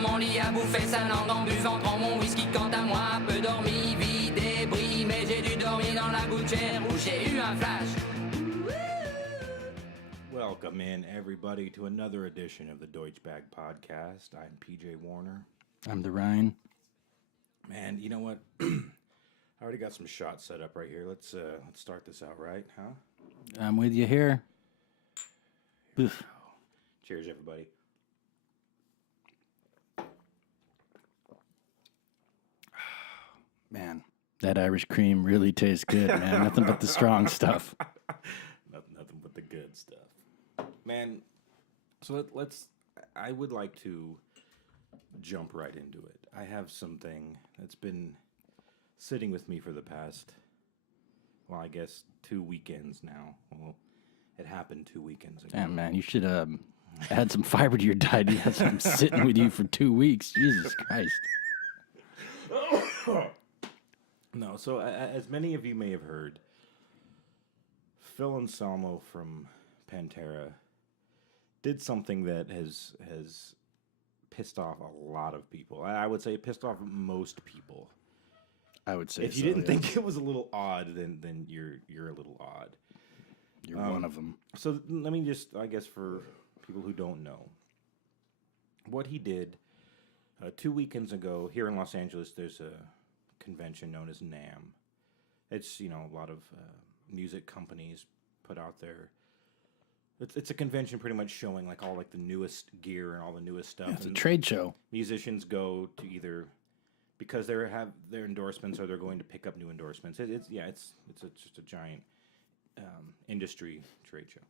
mon lit à bouffer sa langue en buvant prends mon whisky. Quant à moi, peu dormi, vie débris, mais j'ai dû dormir dans la gouttière où j'ai eu un flash. Welcome in, everybody, to another edition of the Deutschbag Podcast. I'm PJ Warner. I'm the Ryan. Man, you know what? I already got some shots set up right here. Let's start this out, right? Huh? I'm with you here. Oof. Cheers, everybody. Man, that Irish cream really tastes good, man. Nothing but the strong stuff. Nothing but the good stuff. Man, so I would like to jump right into it. I have something that's been sitting with me for the past, well, I guess 2 weekends now. Well, it happened 2 weekends ago. Damn, man, you should add some fiber to your diet. You had some sitting with you for 2 weeks. Jesus Christ. No, so as many of you may have heard, Phil Anselmo from Pantera did something that has pissed off a lot of people. I would say it pissed off most people. I would say if you didn't think it was a little odd, then you're a little odd. You're one of them. So let me just, I guess, for people who don't know, what he did 2 weekends ago here in Los Angeles, there's a convention known as NAMM. It's, a lot of music companies put out there. It's a convention pretty much showing like all like the newest gear and all the newest stuff. Yeah, it's a and trade show. Musicians go to either because they have their endorsements or they're going to pick up new endorsements. It's just a giant industry trade show.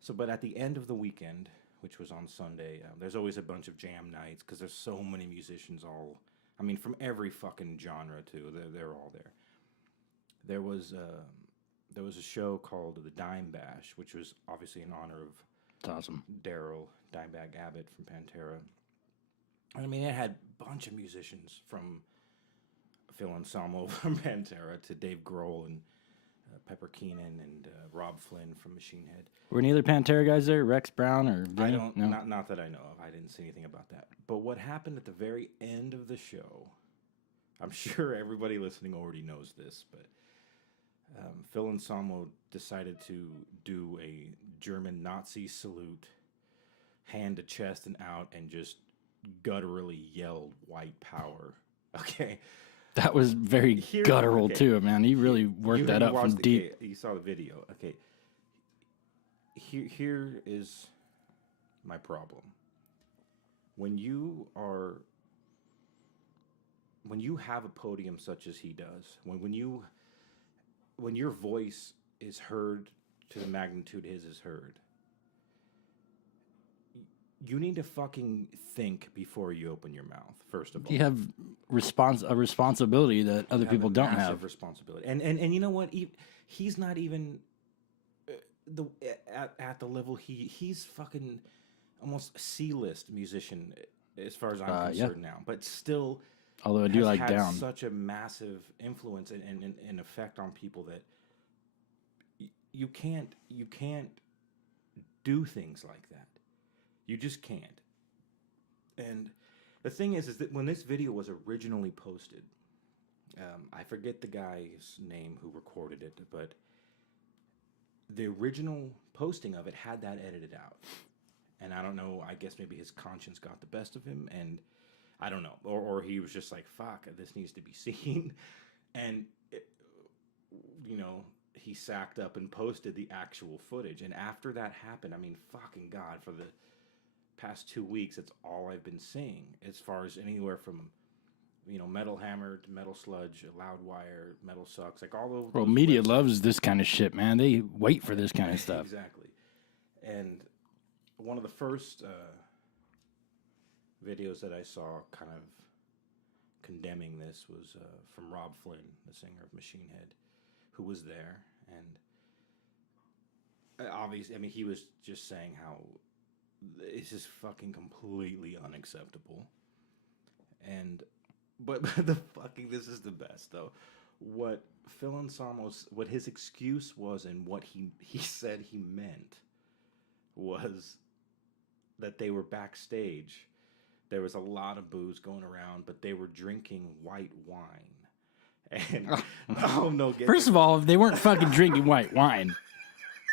So, but at the end of the weekend, which was on Sunday, there's always a bunch of jam nights because there's so many musicians from every fucking genre too. They're all there. There was a show called the Dime Bash, which was obviously in honor of It's awesome. Daryl Dimebag Abbott from Pantera. I mean, it had a bunch of musicians from Phil Anselmo from Pantera to Dave Grohl and Pepper Keenan and Rob Flynn from Machine Head. Were any other Pantera guys there? Rex Brown or Vinny? I don't, no? not that I know of. I didn't see anything about that. But what happened at the very end of the show, I'm sure everybody listening already knows this, but Phil Anselmo decided to do a German Nazi salute, hand to chest and out, and just gutturally yelled "White Power." Okay, That was very guttural too, man. He really worked that up from deep. You saw the video. Okay, here is my problem. When you have a podium such as he does, when your voice is heard to the magnitude his is heard, you need to fucking think before you open your mouth, first of all. You have a responsibility that other people don't have. Responsibility. And you know what? He's not even at the level he's fucking almost C-list musician as far as I'm concerned now. But still... Although I do like had Down. Such a massive influence and effect on people that you can't do things like that. You just can't. And the thing is that when this video was originally posted, I forget the guy's name who recorded it, but the original posting of it had that edited out. And I don't know, I guess maybe his conscience got the best of him, and I don't know. Or he was just like, fuck, this needs to be seen. And, he sacked up and posted the actual footage. And after that happened, I mean, fucking God, for the past 2 weeks, it's all I've been seeing as far as anywhere from, Metal Hammer to Metal Sludge, Loudwire, Metal Sucks, like all those. Well, media loves this kind of shit, man. They wait for this kind of stuff. Exactly. And one of the first videos that I saw kind of condemning this was from Rob Flynn, the singer of Machine Head, who was there. And obviously, I mean, he was just saying how it's just fucking completely unacceptable. But this is the best, though. What Phil Anselmo's, what his excuse was and what he said he meant was that they were backstage There was a lot of booze going around, but they were drinking white wine. And First of all, if they weren't fucking drinking white wine,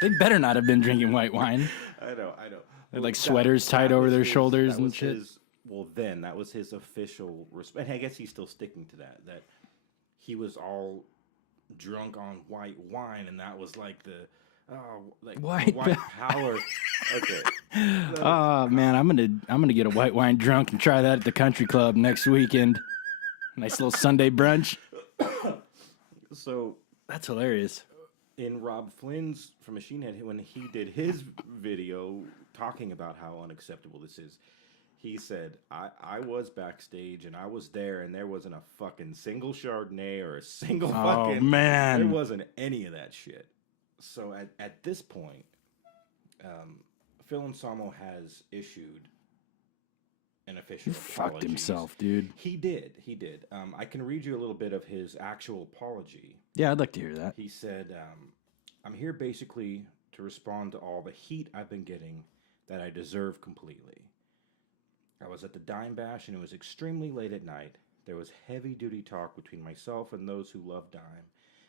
they better not have been drinking white wine. I know. They had, like, sweaters tied over their shoulders and shit. That was his official response. I guess he's still sticking to that he was all drunk on white wine, and that was like the white power. Okay. Oh man, I'm gonna get a white wine drunk and try that at the country club next weekend. Nice little Sunday brunch. So that's hilarious. In Rob Flynn's from Machine Head, when he did his video talking about how unacceptable this is, he said, I was backstage and I was there, and there wasn't a fucking single Chardonnay or a single fucking... Oh, man. There wasn't any of that shit. So at this point, Phil Anselmo has issued an official apology. Fucked himself, dude. He did. I can read you a little bit of his actual apology. Yeah, I'd like to hear that. He said, I'm here basically to respond to all the heat I've been getting that I deserve completely. I was at the Dime Bash, and it was extremely late at night. There was heavy-duty talk between myself and those who love Dime.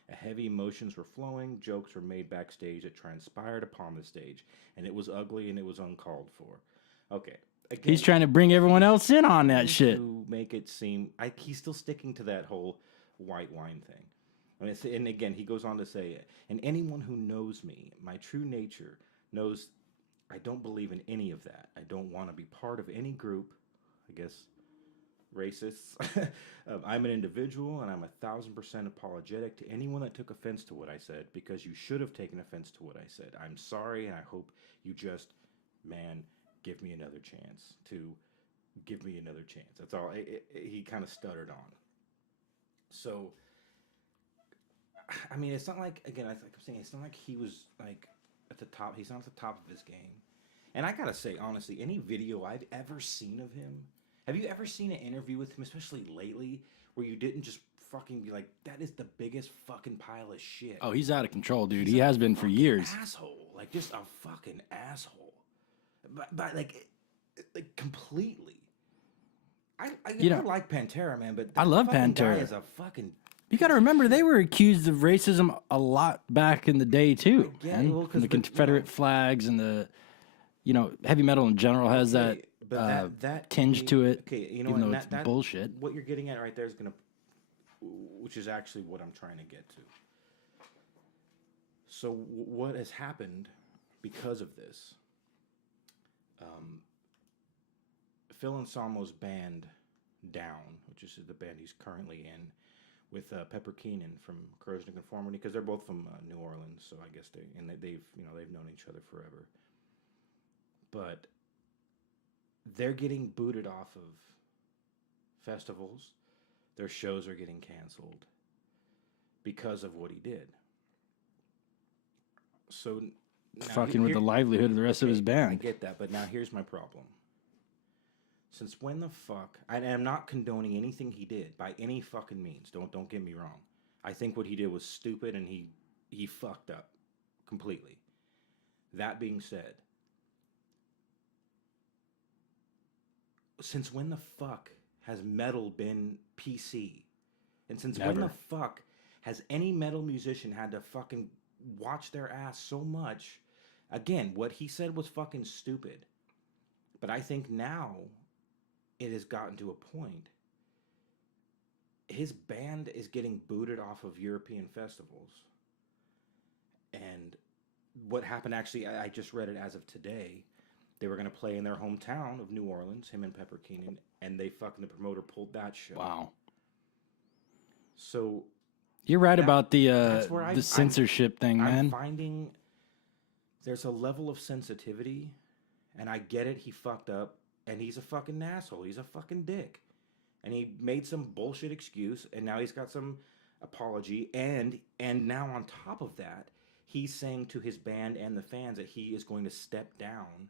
Heavy emotions were flowing, jokes were made backstage that transpired upon the stage, and it was ugly and it was uncalled for. Okay. Again, he's trying to bring everyone else in on that shit. To make it seem... he's still sticking to that whole white wine thing. And again, he goes on to say, and anyone who knows me, my true nature, knows I don't believe in any of that. I don't want to be part of any group, I guess, racists. I'm an individual, and I'm 1,000% apologetic to anyone that took offense to what I said, because you should have taken offense to what I said. I'm sorry, and I hope you just, give me another chance. That's all. He kind of stuttered on. So, I mean, it's not like, again, like I'm saying, it's not like he was like at the top. He's not at the top of his game. And I gotta say, honestly, any video I've ever seen of him, have you ever seen an interview with him, especially lately, where you didn't just fucking be like, that is the biggest fucking pile of shit. Oh, he's out of control, dude. He has been for years. Asshole. Like, just a fucking asshole. But like completely. I like Pantera, man, but I love fucking Pantera. Guy is a fucking... You got to remember, they were accused of racism a lot back in the day, too. Well, the Confederate flags and the, heavy metal in general has that tinge to it, even though it's bullshit. What you're getting at right there is going to, which is actually what I'm trying to get to. So what has happened because of this, Phil Anselmo's band Down, which is the band he's currently in, with Pepper Keenan from Corrosion of Conformity, because they're both from New Orleans, so I guess they've known each other forever. But they're getting booted off of festivals. Their shows are getting canceled because of what he did. So fucking with the livelihood of the rest of his band. I get that, but now here's my problem. Since when the fuck... And I'm not condoning anything he did by any fucking means. Don't get me wrong. I think what he did was stupid, and he fucked up completely. That being said, since when the fuck has metal been PC? And since when the fuck has any metal musician had to fucking watch their ass so much? Again, what he said was fucking stupid. But I think now it has gotten to a point. His band is getting booted off of European festivals. And what happened, actually, I just read it as of today. They were going to play in their hometown of New Orleans, him and Pepper Keenan, and the promoter pulled that show. Wow. So you're right about the censorship thing, man. I'm finding there's a level of sensitivity, and I get it, he fucked up, and he's a fucking asshole. He's a fucking dick. And he made some bullshit excuse, and now he's got some apology, and now on top of that, he's saying to his band and the fans that he is going to step down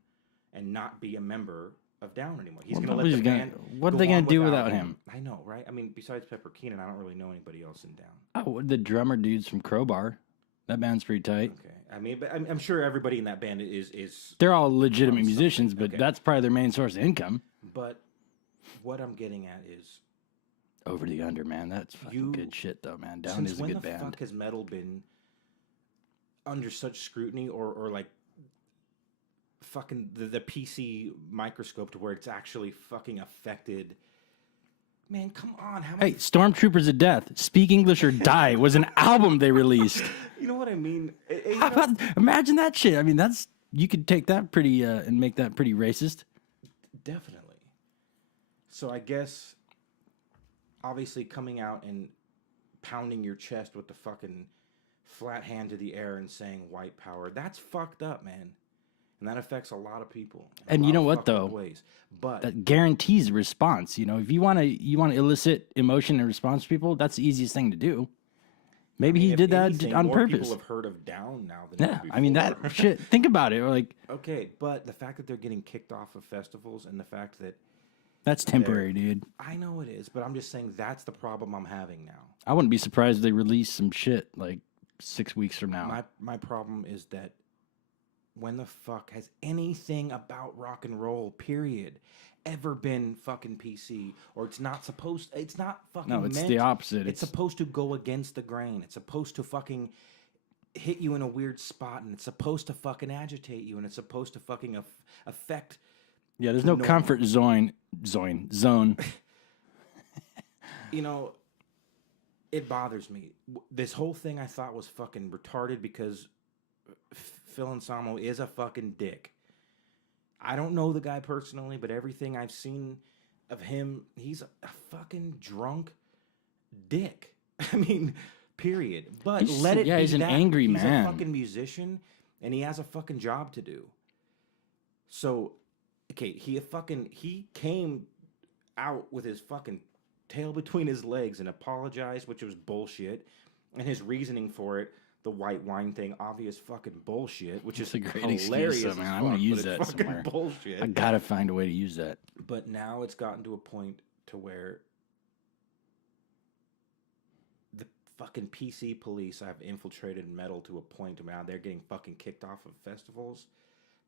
and not be a member of Down anymore. He's going to let the band. What are they going to do without him? I know, right? I mean, besides Pepper Keenan, I don't really know anybody else in Down. Oh, the drummer dudes from Crowbar. That band's pretty tight. Okay. I mean, but I'm sure everybody in that band is... They're all legitimate musicians, but that's probably their main source of income. But what I'm getting at is Over the Under, man. That's fucking good shit, though, man. Down is a good band. Since when the fuck has metal been under such scrutiny or like fucking the PC microscope to where it's actually fucking affected? Man, come on. Hey, Stormtroopers of Death, Speak English or Die was an album they released. You know what I mean? Imagine that shit. I mean, you could take that pretty and make that pretty racist. Definitely. So I guess, obviously, coming out and pounding your chest with the fucking flat hand to the air and saying white power, that's fucked up, man. And that affects a lot of people. And you know what, though? But that guarantees a response. You know, if you want to elicit emotion and response to people, that's the easiest thing to do. Maybe he did that on purpose. People have heard of Down now than ever before. I mean, that shit. Think about it. Like, okay, but the fact that they're getting kicked off of festivals and the fact that that's temporary, dude. I know it is, but I'm just saying that's the problem I'm having now. I wouldn't be surprised if they release some shit like 6 weeks from now. My problem is that when the fuck has anything about rock and roll, period, ever been fucking PC? Or it's not fucking No, it's the opposite. It's supposed to go against the grain. It's supposed to fucking hit you in a weird spot, and it's supposed to fucking agitate you, and it's supposed to fucking affect. Yeah, there's no comfort zone. You know, it bothers me. This whole thing I thought was fucking retarded because Phil Anselmo is a fucking dick. I don't know the guy personally, but everything I've seen of him, he's a fucking drunk dick. I mean, period. But he's an angry man. He's a fucking musician, and he has a fucking job to do. So, okay, he came out with his fucking tail between his legs and apologized, which was bullshit. And his reasoning for it, the white wine thing, obvious fucking bullshit, which is a great hilarious. Excuse, man. I want to use that somewhere. Bullshit. I gotta find a way to use that. But now it's gotten to a point to where the fucking PC police have infiltrated metal to a point where now they're getting fucking kicked off of festivals.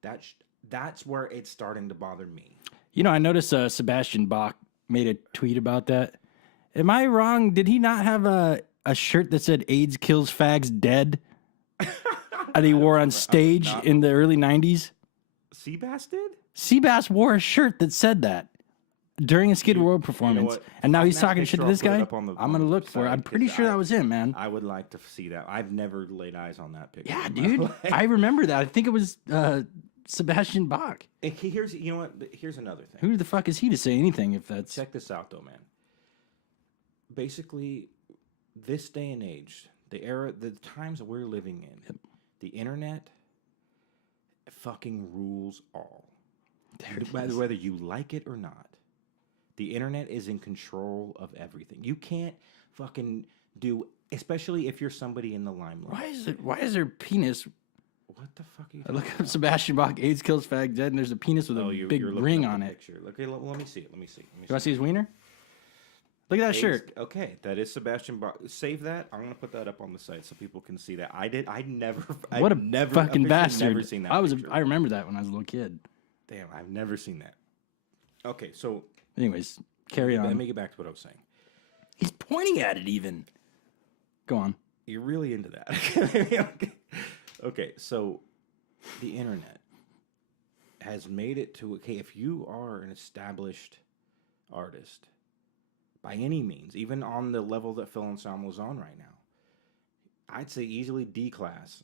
That's where it's starting to bother me. You know, I noticed Sebastian Bach made a tweet about that. Am I wrong? Did he not have a shirt that said AIDS kills fags dead that he wore on stage in the early 90s? Seabass did? Seabass wore a shirt that said that during a Skid Row performance. And now he's talking shit to this guy? I'm going to look for it. I'm pretty sure that was him, man. I would like to see that. I've never laid eyes on that picture. Yeah, dude. I remember that. I think it was Sebastian Bach. Here's another thing. Who the fuck is he to say anything if that's... Check this out, though, man. Basically, this day and age, the times that we're living in, the internet fucking rules all. Whether you like it or not, the internet is in control of everything. You can't fucking do, especially if you're somebody in the limelight. Why is there penis? What the fuck are you? I look up Sebastian Bach, AIDS kills fag dead, and there's a penis with a big ring on it. Okay, let me see it. You want to see his wiener? Look at that shirt. Okay, that is Sebastian Bach. Save that. I'm gonna put that up on the site so people can see that. I'd never fucking bastard. Never seen that. I remember that when I was a little kid. Damn, I've never seen that. Okay, so anyways, carry on. Let me get back to what I was saying. He's pointing at it even. Go on. You're really into that. Okay, so the internet has made it to, if you are an established artist, by any means, even on the level that Phil Anselmo's on right now, I'd say easily D class.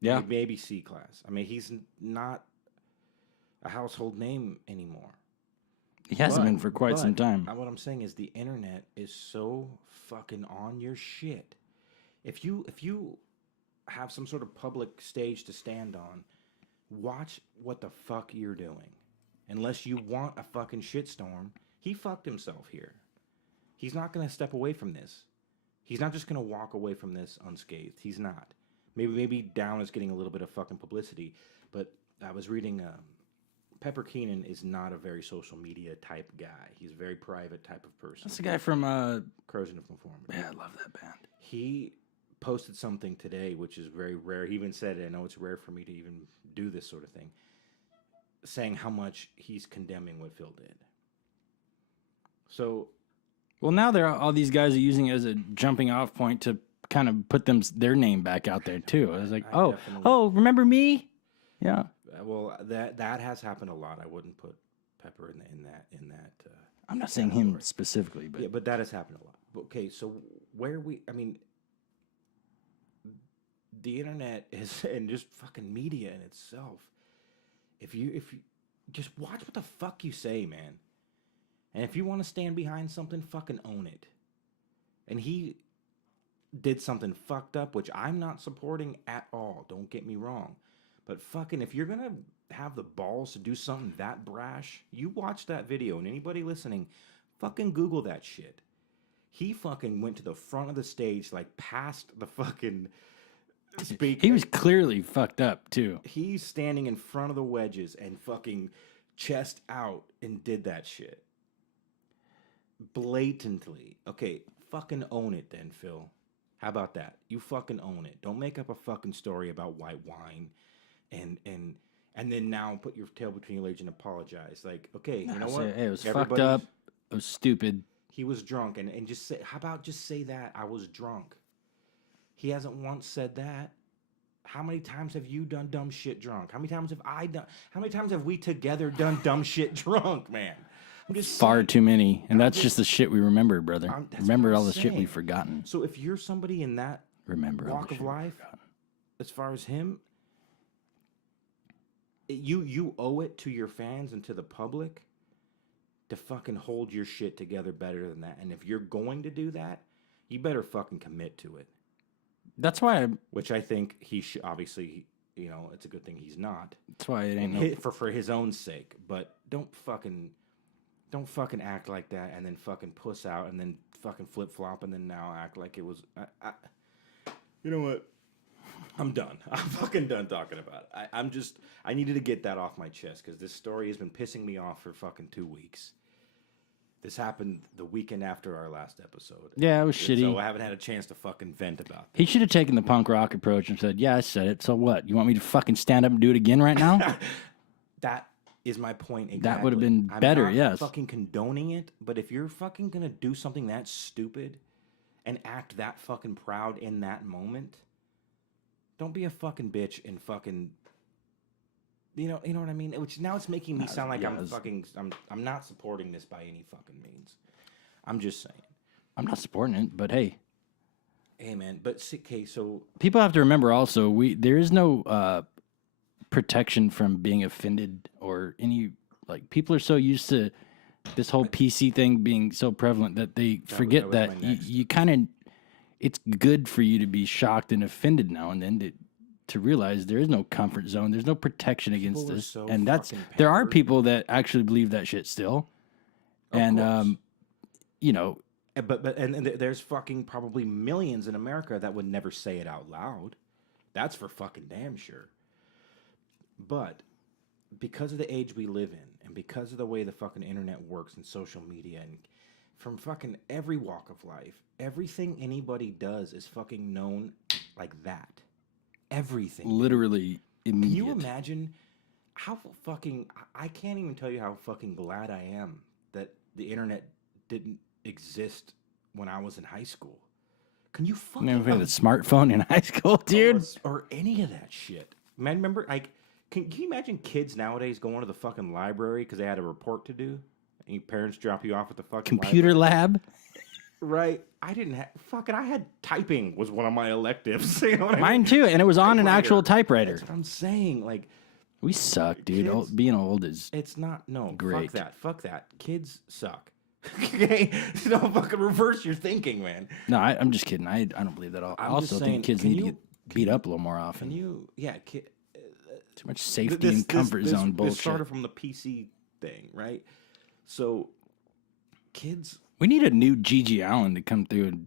Yeah. Maybe C class. I mean, he's not a household name anymore. He hasn't been for quite some time. What I'm saying is the internet is so fucking on your shit. If you have some sort of public stage to stand on, watch what the fuck you're doing. Unless you want a fucking shitstorm, he fucked himself here. He's not going to step away from this. He's not just going to walk away from this unscathed. He's not. Maybe Down is getting a little bit of fucking publicity, but I was reading Pepper Keenan is not a very social media type guy. He's a very private type of person. That's the guy from Corrosion of Conformity. Yeah, I love that band. He posted something today, which is very rare. He even said, I know it's rare for me to even do this sort of thing, saying how much he's condemning what Phil did. So, Well, now there are all these guys are using it as a jumping off point to kind of put their name back out there too. I was like, remember me? Yeah. well, that has happened a lot. I wouldn't put Pepper in that. I'm not saying him specifically, but yeah, but that has happened a lot. Okay, so the internet is, and just fucking media in itself. If you just watch what the fuck you say, man. And if you want to stand behind something, fucking own it. And he did something fucked up, which I'm not supporting at all. Don't get me wrong. But fucking, if you're going to have the balls to do something that brash, you watch that video, and anybody listening, fucking Google that shit. He fucking went to the front of the stage, like past the fucking speaker. he was clearly fucked up too. He's standing in front of the wedges and fucking chest out and did that shit. Blatantly. Okay, fucking own it then, Phil. How about that? You fucking own it. Don't make up a fucking story about white wine and then now put your tail between your legs and apologize. Like, okay, you know what? Hey, it was fucked up. It was stupid. He was drunk and just say, how about just say that? I was drunk. He hasn't once said that. How many times have you done dumb shit drunk? How many times have we together done dumb shit drunk, man? I'm just Far saying. too many. And that's just the shit we remember, brother. Remember all the shit saying. we've forgotten. So if you're somebody in that walk of life, as far as him, you owe it to your fans and to the public to fucking hold your shit together better than that. And if you're going to do that, you better fucking commit to it. That's why Which I think he should, obviously, you know, it's a good thing he's not. That's why it ain't for his own sake. But don't fucking act like that and then fucking puss out and then fucking flip-flop and then now act like it was... you know what? I'm done. I'm fucking done talking about it. I needed to get that off my chest because this story has been pissing me off for fucking 2 weeks. This happened the weekend after our last episode. Yeah, it was shitty. So I haven't had a chance to fucking vent about He should have taken the punk rock approach and said, yeah, I said it. So what? You want me to fucking stand up and do it again right now? That is my point exactly. That would have been better, I'm not yes. fucking condoning it, but if you're fucking gonna do something that stupid and act that fucking proud in that moment, don't be a fucking bitch and fucking... You know what I mean? Which now it's making me sound like I'm not supporting this by any fucking means. I'm just saying. I'm not supporting it, but hey. Hey, man. But, okay, so... People have to remember also, there is no protection from being offended or any... Like, people are so used to this whole PC thing being so prevalent that they forget that you kind of... It's good for you to be shocked and offended now and then to realize there is no comfort zone. There's no protection against this. So and there are people that actually believe that shit still. And, you know... But there's fucking probably millions in America that would never say it out loud. That's for fucking damn sure. But because of the age we live in and because of the way the fucking internet works and social media and from fucking every walk of life, everything anybody does is fucking known like that. Everything. Literally immediate. Can you imagine how fucking... I can't even tell you how fucking glad I am that the internet didn't exist when I was in high school. Can you fucking... Never had a smartphone in high school, dude? Or any of that shit. Man, remember, like, can you imagine kids nowadays going to the fucking library because they had a report to do? And your parents drop you off at the fucking computer lab? Right. I didn't have... Fucking, I had typing was one of my electives. You know what Mine I mean? too, and it was on an actual typewriter. That's what I'm saying. Like... We suck, dude. Being old is... It's not... No, great. Fuck that. Kids suck. Okay? Don't fucking reverse your thinking, man. No, I'm just kidding. I don't believe that at all. I also think kids need to get beat up a little more often. Too much safety and comfort zone bullshit. This started from the PC thing, right? So, kids... We need a new Gigi Allen to come through and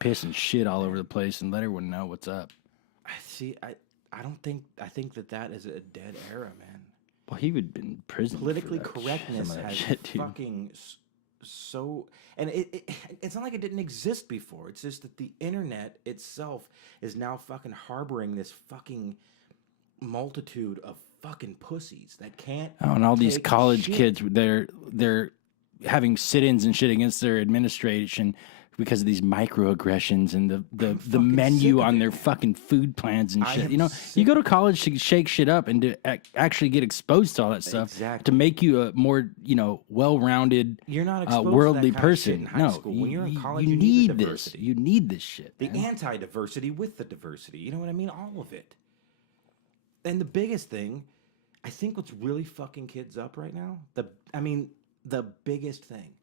piss and shit all over the place and let everyone know what's up. I think that is a dead era, man. Well, he would be in prison. Politically correctness has fucking so... And it's not like it didn't exist before. It's just that the internet itself is now fucking harboring this fucking multitude of fucking pussies that can't... Oh, and all these college kids, they're having sit-ins and shit against their administration because of these microaggressions and the menu on their fucking food plans and shit. You know, you go to college to shake shit up and to actually get exposed to all that stuff to make you a more, you know, well-rounded, you're not exposed worldly to that kind of shit person. in high No, school. When you're in college, you you need the this. diversity. You need this shit. The man. anti-diversity with the diversity. You know what I mean? All of it. And the biggest thing, I think what's really fucking kids up right now, the biggest thing,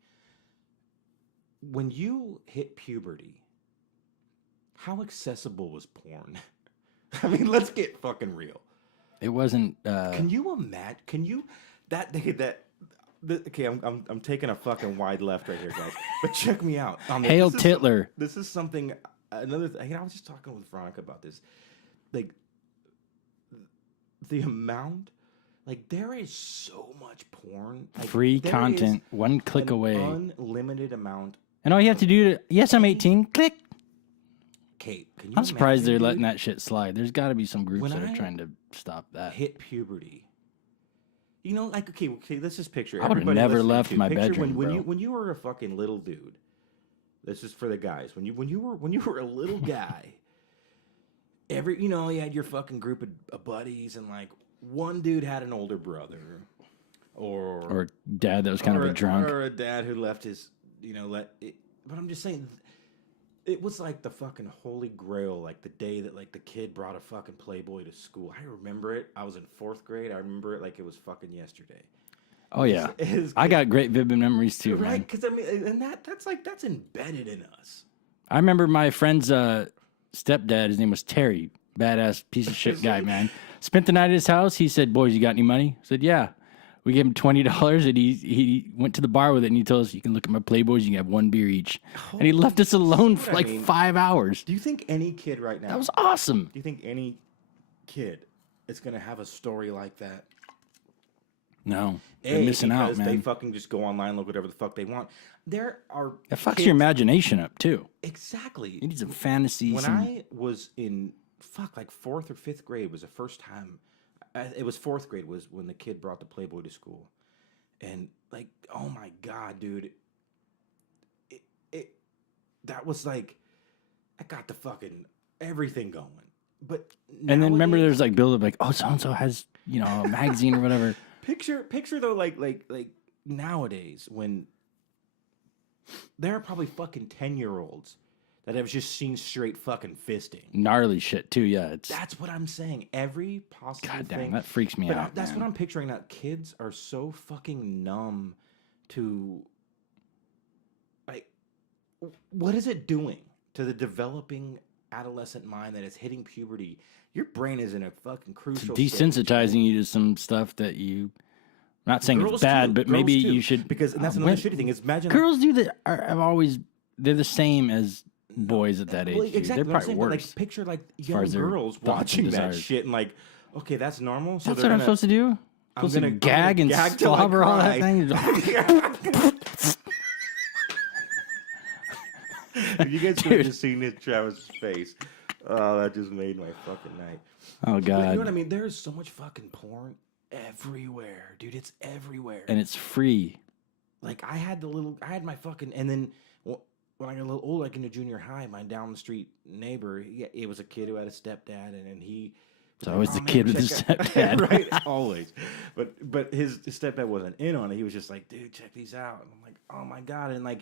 when you hit puberty, how accessible was porn? I mean, let's get fucking real. It wasn't. Can you imagine? Can you that day that? Okay, I'm taking a fucking wide left right here, guys. But check me out. Hail Titler. This is something. Another thing. I was just talking with Veronica about this. Like the amount. Like, there is so much porn. Like, free content, one click away. Unlimited amount. And all you have to do yes, I'm 18, click. Kate, can you I'm surprised imagine, they're dude, letting that shit slide. There's got to be some groups when that I are trying to stop that. hit puberty. You know, like, okay, let's just picture. I would have never left my bedroom, when bro. when you were a fucking little dude. This is for the guys. When you were a little guy, you had your fucking group of buddies, and like one dude had an older brother, or dad that was kind of a drunk, or a dad who left his, But I'm just saying, it was like the fucking holy grail, like the day that like the kid brought a fucking Playboy to school. I remember it. I was in 4th grade. I remember it like it was fucking yesterday. Oh yeah, I got great vivid memories too, right? man. Because I mean, and that's embedded in us. I remember my friend's stepdad. His name was Terry. Badass piece of shit guy, man. Spent the night at his house. He said, "Boys, you got any money?" I said, "Yeah." We gave him $20, and he went to the bar with it, and he told us, "You can look at my Playboys. You can have one beer each." And he left us alone for like 5 hours. Do you think any kid right now? That was awesome. Do you think any kid is gonna have a story like that? No, they're missing out, because man. they fucking just go online, look whatever the fuck they want. There are That fucks your imagination up too. Exactly. You need some fantasies. When I was in like 4th or 5th grade was the first time. It was 4th grade was when the kid brought the Playboy to school, and like, oh my god, dude, that was like, I got the fucking everything going. But and then remember, there's like build up like, oh, so and so has a magazine or whatever. Picture though, like nowadays when there are probably fucking 10-year-olds that have just seen straight fucking fisting. Gnarly shit too, yeah. That's what I'm saying. Every possible God damn, thing. that freaks me out. That's man. what I'm picturing now. Kids are so fucking numb to, like, what is it doing to the developing adolescent mind that is hitting puberty? Your brain is in a fucking crucial It's desensitizing you to some stuff that you. I'm not saying it's bad, but maybe you should. Because that's another shitty thing. Is imagine girls do that. Have always they're the same as boys at that age. Well, exactly. They're probably worse. Like, picture like far young as their girls thoughts watching and that desires. shit and like, okay, that's normal. So That's they're what I'm supposed to do. I'm Supposed to gonna gag and gag till I slobber all that cry. thing. If you guys could have just seen this Travis' face, oh, that just made my fucking night. Oh But god. you know what I mean? There's so much fucking porn everywhere, dude. It's everywhere. And it's free. Like I had my fucking, and then when I got a little older, like in the junior high, my down the street neighbor, it was a kid who had a stepdad, and he. It's always the kid with his stepdad. Right? Always. But his stepdad wasn't in on it. He was just like, dude, check these out. And I'm like, oh my God. And like,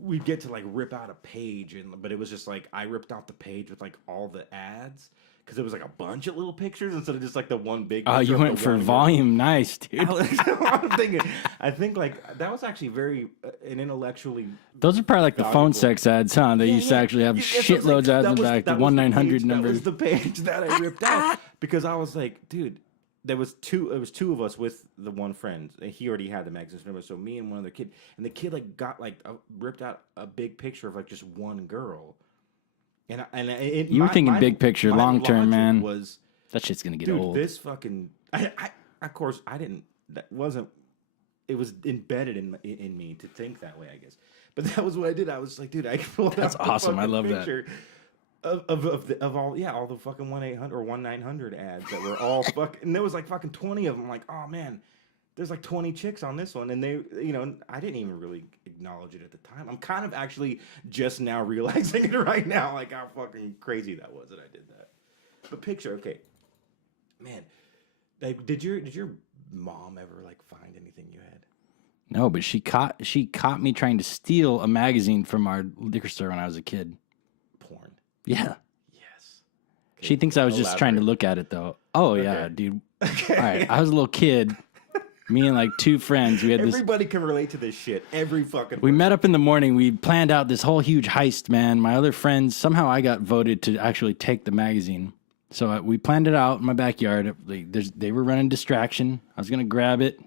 we'd get to like rip out a page, but it was just like, I ripped out the page with like all the ads. Because it was like a bunch of little pictures instead of just like the one big. Oh, you went for volume. Nice, dude. I think like that was actually very an intellectually. Those are probably like the phone sex ads, huh? They used to actually have shitloads ads in the back. The 1-900 number. That was the page that I ripped out because I was like, dude, there was two. It was two of us with the one friend. He already had the magazine number, so me and one other kid. And the kid like got like ripped out a big picture of like just one girl. You were thinking big picture, long term, man. Was that shit's gonna get dude, old? This fucking. I of course I didn't. That wasn't. It was embedded in me to think that way, I guess. But that was what I did. I was like, dude, I pulled That's out awesome. I love that. Of all the fucking 1-800 or 1-900 ads that were all fucking. And there was like fucking 20 of them. Like, oh man, there's like 20 chicks on this one, and they, I didn't even really acknowledge it at the time. I'm kind of actually just now realizing it right now, like how fucking crazy that was that I did that. But picture, okay, man, like, did your mom ever like find anything you had? No, but she caught me trying to steal a magazine from our liquor store when I was a kid. Porn. Yeah. Yes. Okay, She thinks I was just trying to look at it, though. Oh, yeah, dude. Okay. All right, I was a little kid. Me and like two friends. We had Everybody can relate to this shit. Every fucking We person. met up in the morning. We planned out this whole huge heist, man. My other friends, somehow I got voted to actually take the magazine. So we planned it out in my backyard. They were running distraction. I was going to grab it.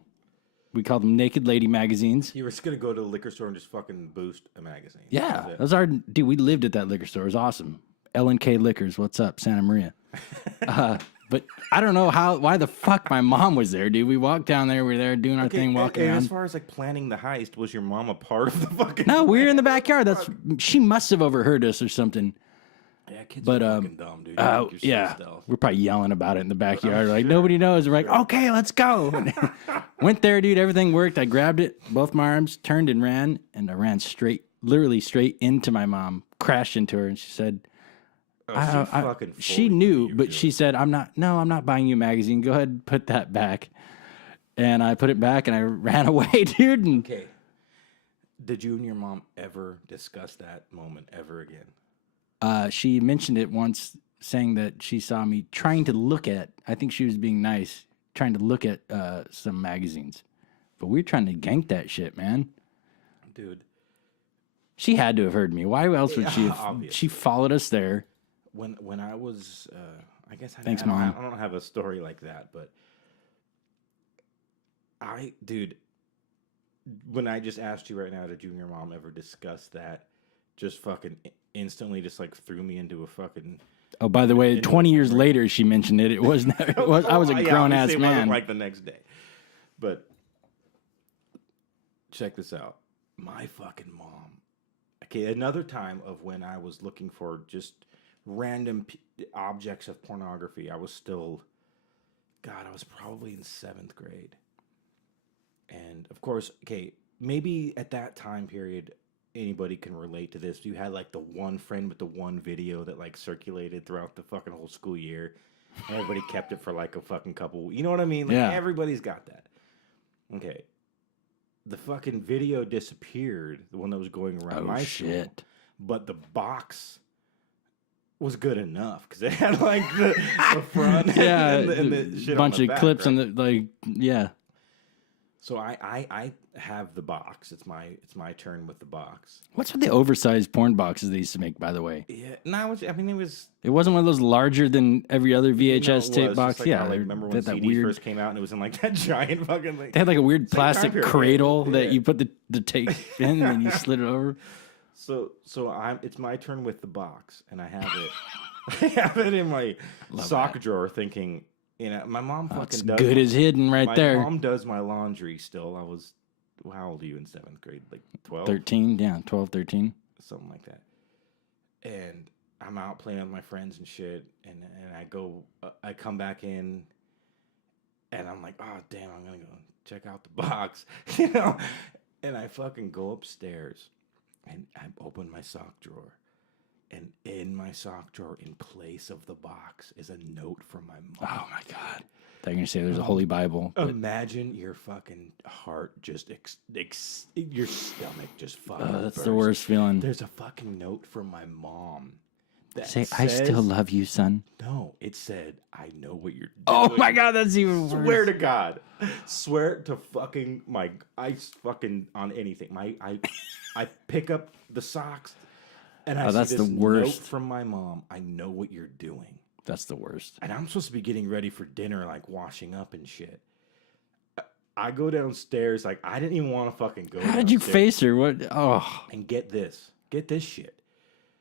We called them Naked Lady magazines. You were just going to go to the liquor store and just fucking boost a magazine. Yeah. That was our... Dude, we lived at that liquor store. It was awesome. L&K Liquors. What's up, Santa Maria? But I don't know why the fuck my mom was there, dude. We walked down there. We were there doing our thing, walking around. As far as like planning the heist, was your mom a part of the fucking... No, we were in the backyard. She must have overheard us or something. Yeah, kids are fucking dumb, dude. Yeah, we're probably yelling about it in the backyard. Like, nobody knows. We're like, okay, let's go. Went there, dude. Everything worked. I grabbed it, both my arms, turned and ran. And I ran literally straight into my mom, crashed into her. And she said... she knew, but she said, I'm not buying you a magazine. Go ahead and put that back. And I put it back and I ran away, dude. And okay. Did you and your mom ever discuss that moment ever again? She mentioned it once, saying that she saw me trying to look at, I think she was being nice, trying to look at some magazines. But we were trying to gank that shit, man. Dude. She had to have heard me. Why else would she have? She followed us there. When I was, I guess Thanks, Mom. I don't have a story like that, but dude, when I just asked you right now, did you and your mom ever discuss that? Just fucking instantly just like threw me into a fucking... Oh, by the way, 20 years later, she mentioned it. It was never, I was a grown-ass man. It wasn't like the next day. But check this out. My fucking mom. Okay, another time of when I was looking for just random objects of pornography. I was probably in 7th grade. And of course, okay, maybe at that time period, anybody can relate to this. You had like the one friend with the one video that like circulated throughout the fucking whole school year. And everybody kept it for like a fucking couple. You know what I mean? Like everybody's got that. Okay. The fucking video disappeared, the one that was going around my school. But the box was good enough because it had like the front and the shit bunch on the of back, clips right? and the So I have the box. It's my turn with the box. What's with the oversized porn boxes they used to make, by the way? Yeah, no, it wasn't one of those larger than every other VHS tape box. Like, yeah, remember when that CD weird first came out and it was in like that giant fucking thing. They had like a weird plastic cradle that yeah. you put the tape in and then you slid it over. So it's my turn with the box, and I have it. I have it in my sock drawer, thinking, my mom fucking does. Good as hidden right there. My mom does my laundry still. How old are you in 7th grade? Like 12? 13, yeah, 12, 13. Something like that. And I'm out playing with my friends and shit, and I come back in, and I'm like, oh damn, I'm gonna go check out the box, and I fucking go upstairs. And I open my sock drawer, and in my sock drawer, in place of the box, is a note from my mom. Oh my god! They're gonna say there's a Holy Bible. Imagine your fucking heart just, your stomach just fucking. That's burst. the worst feeling. There's a fucking note from my mom. That say, says, I still love you, son. No, it said, I know what you're doing. Oh my god, that's even worse. Swear to God. Swear to fucking on anything. I pick up the socks and I see that's this the worst. note from my mom. I know what you're doing. That's the worst. And I'm supposed to be getting ready for dinner, like washing up and shit. I go downstairs, like I didn't even want to fucking go. How did you face her? What? Oh. And get this shit.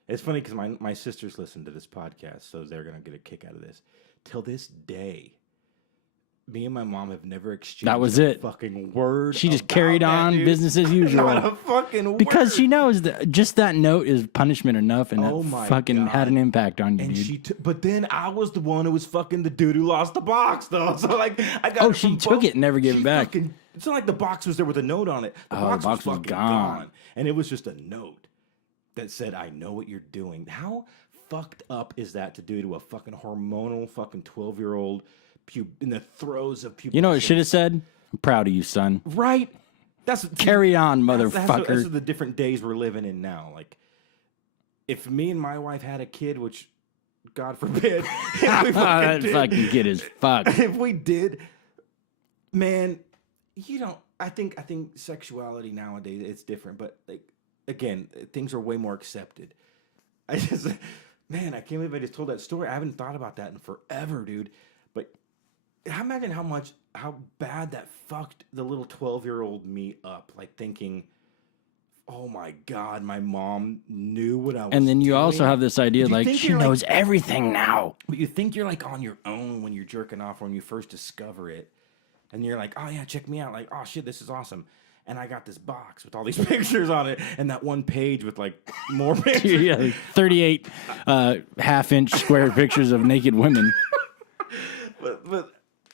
It's funny because my sisters listen to this podcast, so they're gonna get a kick out of this. Till this day, me and my mom have never exchanged That was a it. fucking word. She just about carried that, on dude. business as usual. Not a fucking Because word. she knows that just that note is punishment enough, and Oh that my fucking God. had an impact on you, And dude. she, but then I was the one who was fucking the dude who lost the box, though. So like, I got. Oh, it she from took both- it and never gave she it back. fucking- it's not like the box was there with a note on it. The box was fucking gone, and it was just a note that said, "I know what you're doing." How fucked up is that to do to a fucking hormonal fucking 12-year-old in the throes of puberty? You know what it should have said? I'm proud of you, son. Right? That's Carry on, That's motherfucker. the different days we're living in now. Like, if me and my wife had a kid, which God forbid, if we That fucking kid is fucked. if we did, man, you don't. I think sexuality nowadays it's different, but like again, things are way more accepted. I just, man, I can't believe I just told that story. I haven't thought about that in forever, dude. But imagine how bad that fucked the little 12-year-old me up, like thinking, oh my God, my mom knew what I was And then you doing. also have this idea But you like think she you're, knows everything now. But you think you're like on your own when you're jerking off, when you first discover it. And you're like, oh yeah, check me out. Like, oh shit, this is awesome. And I got this box with all these pictures on it, and that one page with like more pictures. Yeah, like 38 half-inch square pictures of naked women. But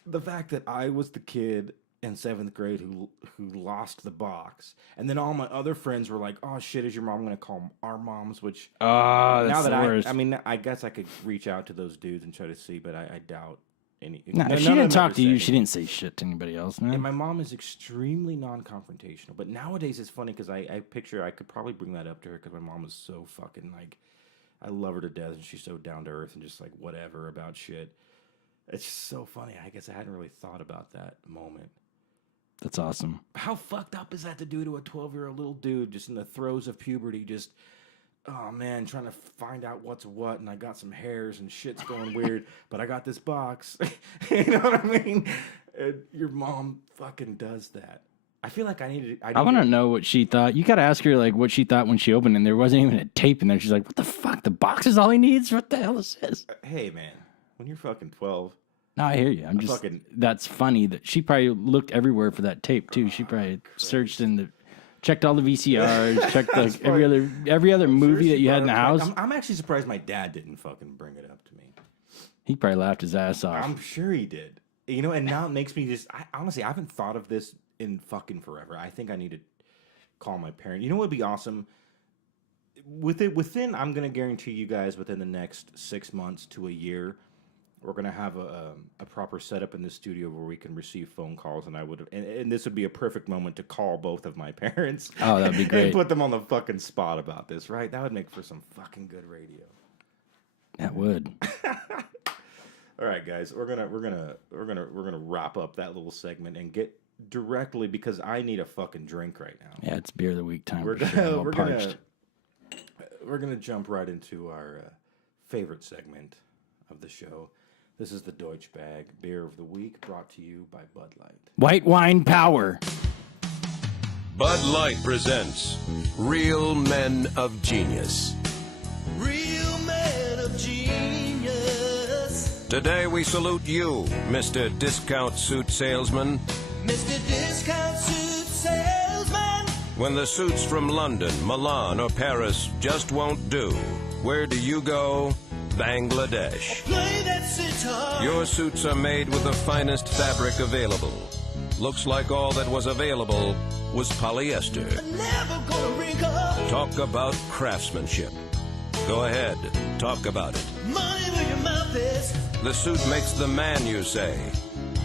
the fact that I was the kid in 7th grade who lost the box, and then all my other friends were like, "Oh shit, is your mom gonna call our moms?" Which Oh, that's now that the worst. I mean, I guess I could reach out to those dudes and try to see, but I doubt any. Nah, none if she of them didn't talk ever to you, said she didn't say shit to anybody else, man. And my mom is extremely non-confrontational. But nowadays it's funny because I picture I could probably bring that up to her because my mom is so fucking like, I love her to death and she's so down to earth and just like whatever about shit. It's just so funny. I guess I hadn't really thought about that moment. That's awesome. How fucked up is that to do to a 12-year-old little dude just in the throes of puberty, just, oh man, trying to find out what's what, and I got some hairs and shit's going weird, but I got this box. You know what I mean? And your mom fucking does that. I feel like I need to. I want to know what she thought. You got to ask her like what she thought when she opened it. And there wasn't even a tape in there. She's like, "What the fuck? The box is all he needs? What the hell is this?" Hey man, when you're fucking 12. No, I hear you. I'm just. That's funny that she probably looked everywhere for that tape too. She probably searched checked all the VCRs, checked like every other movie that you had in the house. I'm actually surprised my dad didn't fucking bring it up to me. He probably laughed his ass off. I'm sure he did. You know, and now it makes me just. Honestly, I haven't thought of this in fucking forever. I think I need to call my parent. You know what would be awesome? Within, I'm gonna guarantee you guys within the next 6 months to a year, we're gonna have a proper setup in the studio where we can receive phone calls, and and this would be a perfect moment to call both of my parents. Oh, that'd be great. And put them on the fucking spot about this, right? That would make for some fucking good radio. That would. All right, guys, we're gonna wrap up that little segment and get directly because I need a fucking drink right now. Yeah, it's beer of the week time. We're for sure. I'm all we're parched. gonna jump right into our favorite segment of the show. This is the Deutschbag Beer of the Week, brought to you by Bud Light. White wine power. Bud Light presents Real Men of Genius. Real men of genius. Today we salute you, Mr. Discount Suit Salesman. Mr. Discount Suit Salesman. When the suits from London, Milan, or Paris just won't do, where do you go? Bangladesh. Play that sitar. Your suits are made with the finest fabric available. Looks like all that was available was polyester. Never gonna wrinkle. Talk about craftsmanship. Go ahead, talk about it. Money where your mouth is. The suit makes the man, you say.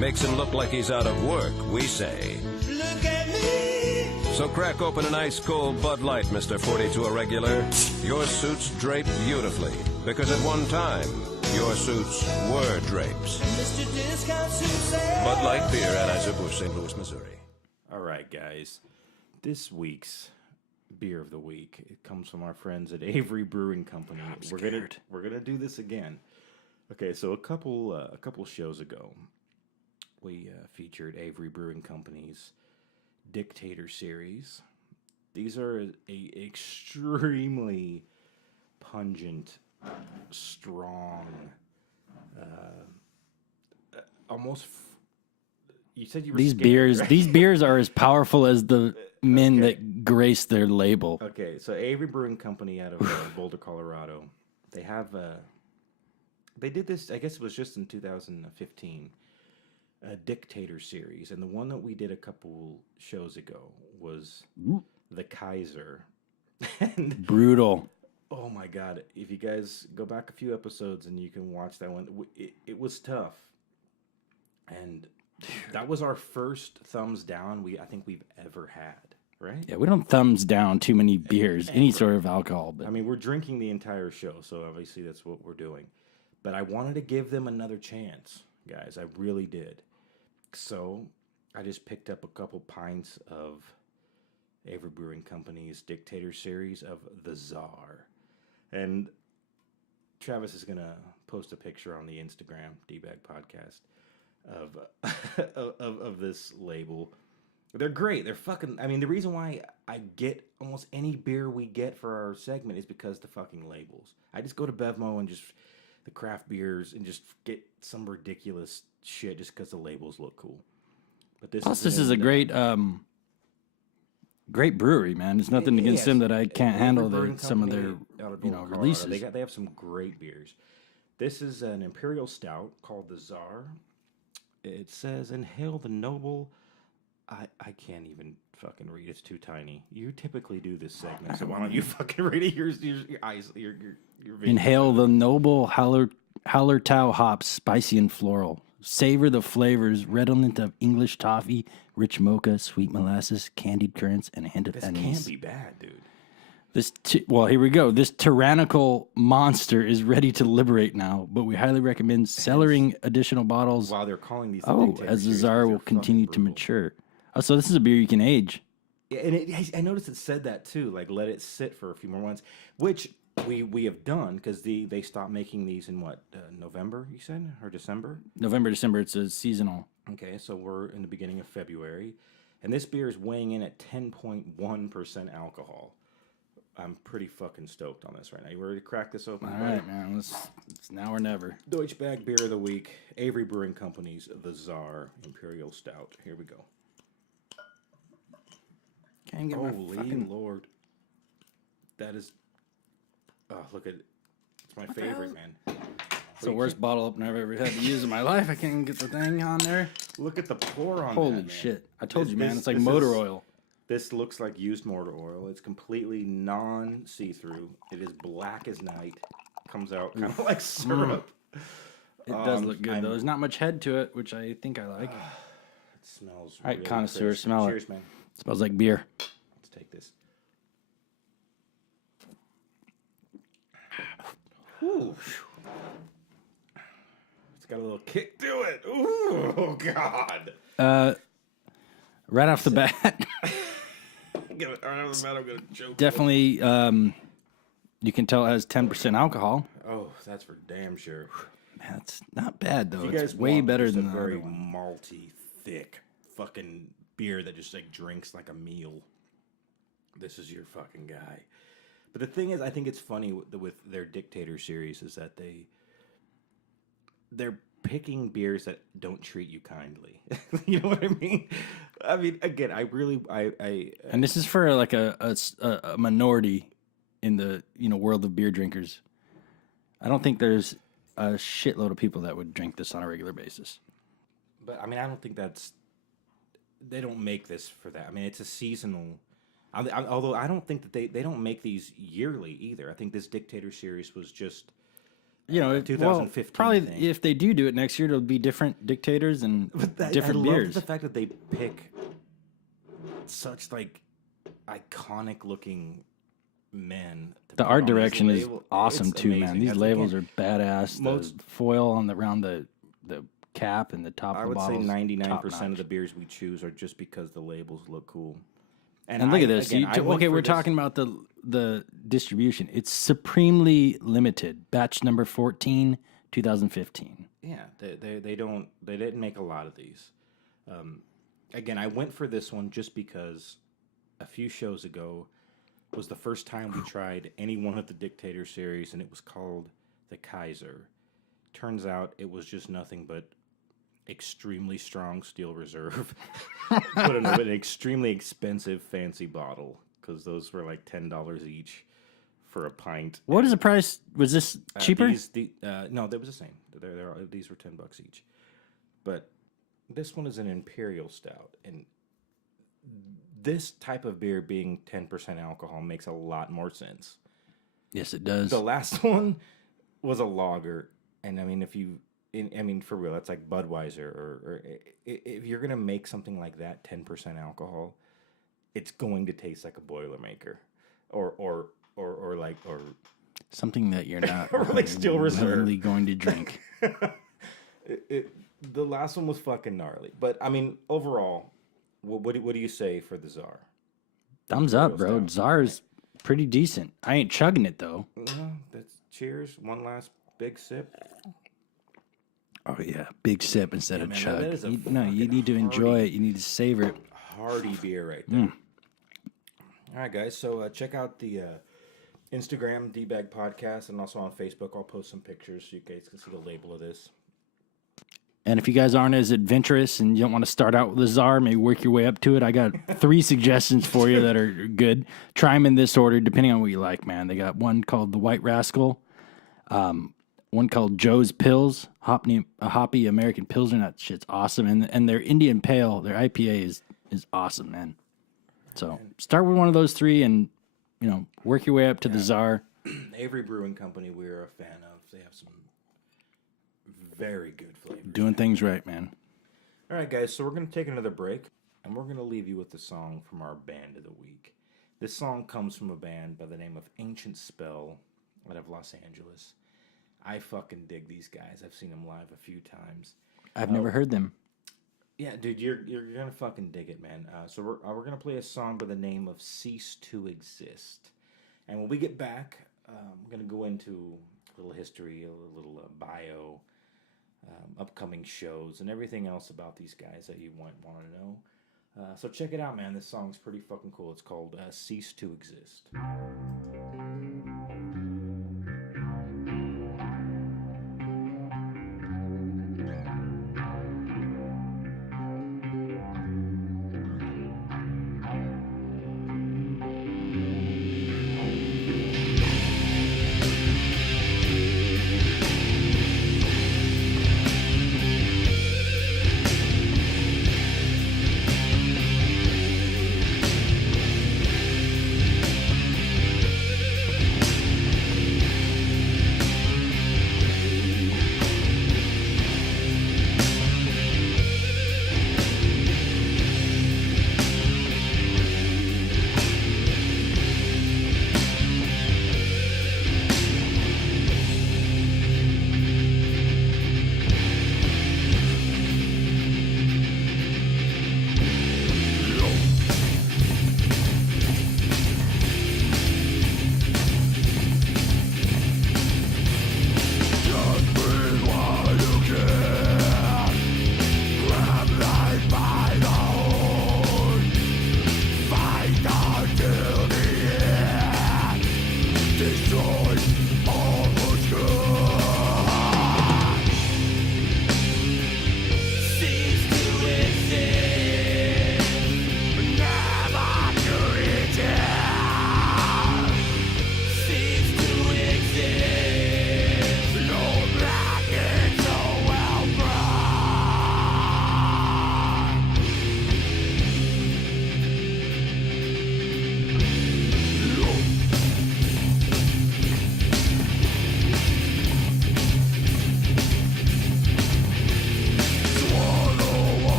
Makes him look like he's out of work, we say. Look at me. So crack open an ice-cold Bud Light, Mr. 42 Irregular. Your suits drape beautifully, because at one time, your suits were drapes. Mr. Discount Suit Salesman. Bud Light Beer, Anheuser-Busch, St. Louis, Missouri. All right, guys. This week's beer of the week, it comes from our friends at Avery Brewing Company. We're gonna do this again. Okay, so a couple shows ago, we featured Avery Brewing Company's Dictator series. These are a extremely pungent, strong, almost You said you were These scared, beers, right? these beers are as powerful as the men that grace their label. Okay, so Avery Brewing Company out of Boulder, Colorado, they have they did this. I guess it was just in 2015, a Dictator series, and the one that we did a couple shows ago was the Kaiser. And Brutal. oh my God, if you guys go back a few episodes and you can watch that one, it was tough, and that was our first thumbs down I think we've ever had. Right? Yeah, we don't thumbs down too many beers, any sort of alcohol. But I mean, we're drinking the entire show, so obviously that's what we're doing. But I wanted to give them another chance, guys. I really did. So I just picked up a couple pints of Avery Brewing Company's Dictator series of the Czar. And Travis is going to post a picture on the Instagram, Deutschbag Podcast, of this label. They're great. They're fucking... I mean, the reason why I get almost any beer we get for our segment is because the fucking labels. I just go to Bevmo and just... the craft beers and just get some ridiculous shit just because the labels look cool. But this is a great great brewery, man. There's nothing against them that I can't handle some of their releases. They have some great beers. This is an imperial stout called the Czar. It says, "Inhale the noble." I can't even fucking read. It's too tiny. You typically do this segment, so why don't you fucking read it? Your eyes, your vision. Inhale the noble Hallertau hops, spicy and floral. Savor the flavors, redolent of English toffee, rich mocha, sweet molasses, candied currants, and a hint of This anise. can't be bad, dude. Well, here we go. This tyrannical monster is ready to liberate now, but we highly recommend cellaring additional bottles. Wow, they're calling these. As the Czar will continue to mature. Oh, so this is a beer you can age. Yeah, and I noticed it said that too, like let it sit for a few more months, which we have done because they stopped making these in what November you said or December? November, December. It's a seasonal. Okay, so we're in the beginning of February, and this beer is weighing in at 10.1% alcohol. I'm pretty fucking stoked on this right now. You ready to crack this open? All right, man. It's now or never. Deutschbag Beer of the Week, Avery Brewing Company's The Czar Imperial Stout. Here we go. Can't get Holy my fucking... Lord. That is... Oh, look at it. It's my favorite, man. It's the worst bottle opener I've ever had to use in my life. I can't even get the thing on there. Look at the pour on Holy that, man. shit. I told you, man. This- It's like this motor is- oil. This looks like used motor oil. It's completely non-see-through. It is black as night. Comes out kind of like syrup. It does look good, though. There's not much head to it, which I think I like. It smells All right, really connoisseur, crisp. smell it. Cheers, man. It smells like beer. Let's take this. Ooh. It's got a little kick to it. Ooh, oh, God. Right off the bat, I'm gonna choke. definitely you can tell it has 10% alcohol. Oh, that's for damn sure. That's not bad, though. You It's guys way want better just than a the very other one. malty, thick, fucking beer that just like drinks like a meal. This is your fucking guy. But the thing is, I think it's funny with their Dictator series is that they're picking beers that don't treat you kindly. You know what I mean? I mean, again, And this is for like a minority in the world of beer drinkers. I don't think there's a shitload of people that would drink this on a regular basis. But I mean, I don't think they don't make this for that. I mean, it's a seasonal. Although I don't think that they don't make these yearly either. I think this Dictator series was just 2015 probably thing. if they do it next year, it'll be different dictators and different I beers. love the fact that they pick such like iconic looking men. The art direction is awesome It's too, man. amazing. These That's, labels again, are badass. most- The foil around the cap and the top I of the would say bottles. 99% of the beers we choose are just because the labels look cool. And look at this. Again, I went Okay, for we're this- talking about the distribution. It's supremely limited. Batch number 14, 2015. Yeah, they didn't make a lot of these. Again, I went for this one just because a few shows ago was the first time we tried any one of the Dictator series, and it was called the Kaiser. Turns out it was just nothing but extremely strong steel reserve, put in an extremely expensive fancy bottle because those were like $10 each for a pint. What is the price? Was this cheaper? No, they was the same. These were $10 each, but this one is an imperial stout, and this type of beer being 10% alcohol makes a lot more sense. Yes, it does. The last one was a lager, and I mean, for real, that's like Budweiser, or if you're gonna make something like that, 10% alcohol, it's going to taste like a Boilermaker, or something that you're not or like Steel Reserve willingly going to drink. The last one was fucking gnarly, but I mean, overall, what do you say for the Tsar? Thumbs up, bro. Tsar's pretty decent. I ain't chugging it though. No, that's cheers. One last big sip. Oh yeah, big sip instead of man, chug. that is a You need to enjoy it. You need to savor it. Hearty beer right there. All right, guys. So check out the Instagram Deutschbag Podcast, and also on Facebook. I'll post some pictures so you guys can see the label of this. And if you guys aren't as adventurous and you don't want to start out with a Tsar, maybe work your way up to it, I got 3 suggestions for you that are good. Try them in this order, depending on what you like, man. They got one called the White Rascal, one called Joe's Pills, a hoppy American Pilsner. That shit's awesome. And their Indian Pale, their IPA is awesome, man. So start with one of those 3 and, work your way up to the Tsar. Avery Brewing Company, we're a fan of. They have some very good flavors. Doing things right, man. All right, guys, so we're going to take another break, and we're going to leave you with the song from our band of the week. This song comes from a band by the name of Ancient Spell out of Los Angeles. I fucking dig these guys. I've seen them live a few times. I've never heard them. Yeah, dude, you're going to fucking dig it, man. So we're going to play a song by the name of Cease to Exist. And when we get back, we're going to go into a little history, a little bio, upcoming shows, and everything else about these guys that you might want to know. So check it out, man. This song's pretty fucking cool. It's called Cease to Exist.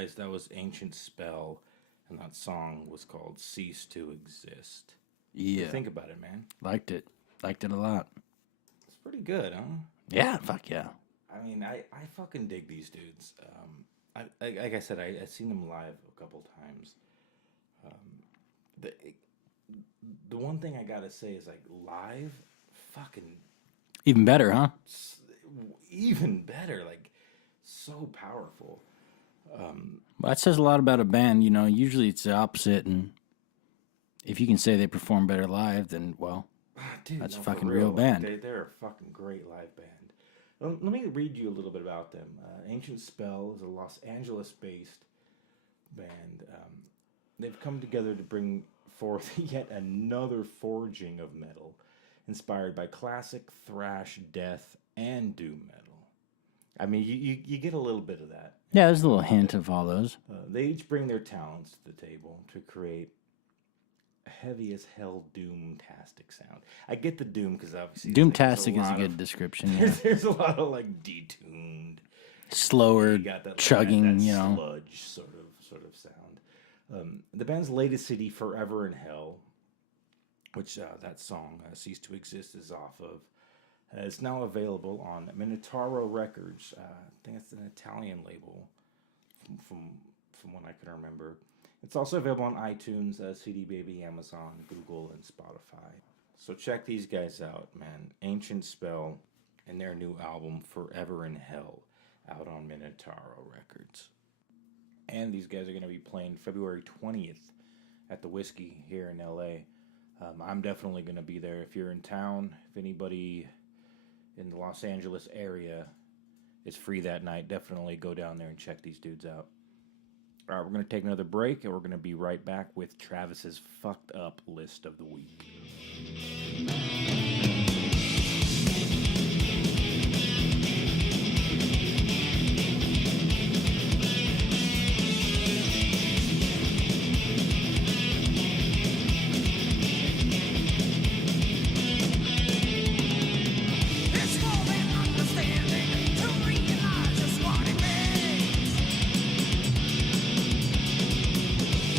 guys, that was Ancient Spell, and that song was called Cease to Exist. Yeah. Think about it, man. Liked it a lot. It's pretty good, huh? Yeah, fuck yeah. I mean, I fucking dig these dudes. Like I said, I've seen them live a couple times. The one thing I gotta say is, like, live, fucking Even better, huh? even better. Like, so powerful. Well, that says a lot about a band. You know, usually it's the opposite, and if you can say they perform better live, then, well, Dude, that's a for fucking real band. They're a fucking great live band. Let me read you a little bit about them. Ancient Spell is a Los Angeles-based band. They've come together to bring forth yet another forging of metal, inspired by classic thrash, death, and doom metal. I mean, you get a little bit of that. Yeah, there's a little hint of all those. They each bring their talents to the table to create a heavy as hell doom-tastic sound. I get the doom because obviously Doom-tastic is a good description. Yeah. There's a lot of like detuned, Slower, you got that, chugging, that you know. sludge sort of sound. The band's latest CD, Forever in Hell, which that song Cease to Exist is off of, is now available on Minotauro Records. I think it's an Italian label from what I can remember. It's also available on iTunes, CD Baby, Amazon, Google, and Spotify. So check these guys out, man. Ancient Spell and their new album, Forever in Hell, out on Minotauro Records. And these guys are going to be playing February 20th at the Whiskey here in LA. I'm definitely going to be there. If you're in town, if anybody in the Los Angeles area is free that night, definitely go down there and check these dudes out. All right, we're going to take another break, and we're going to be right back with Travis's fucked up list of the week. It's more than understanding to realize just what it means.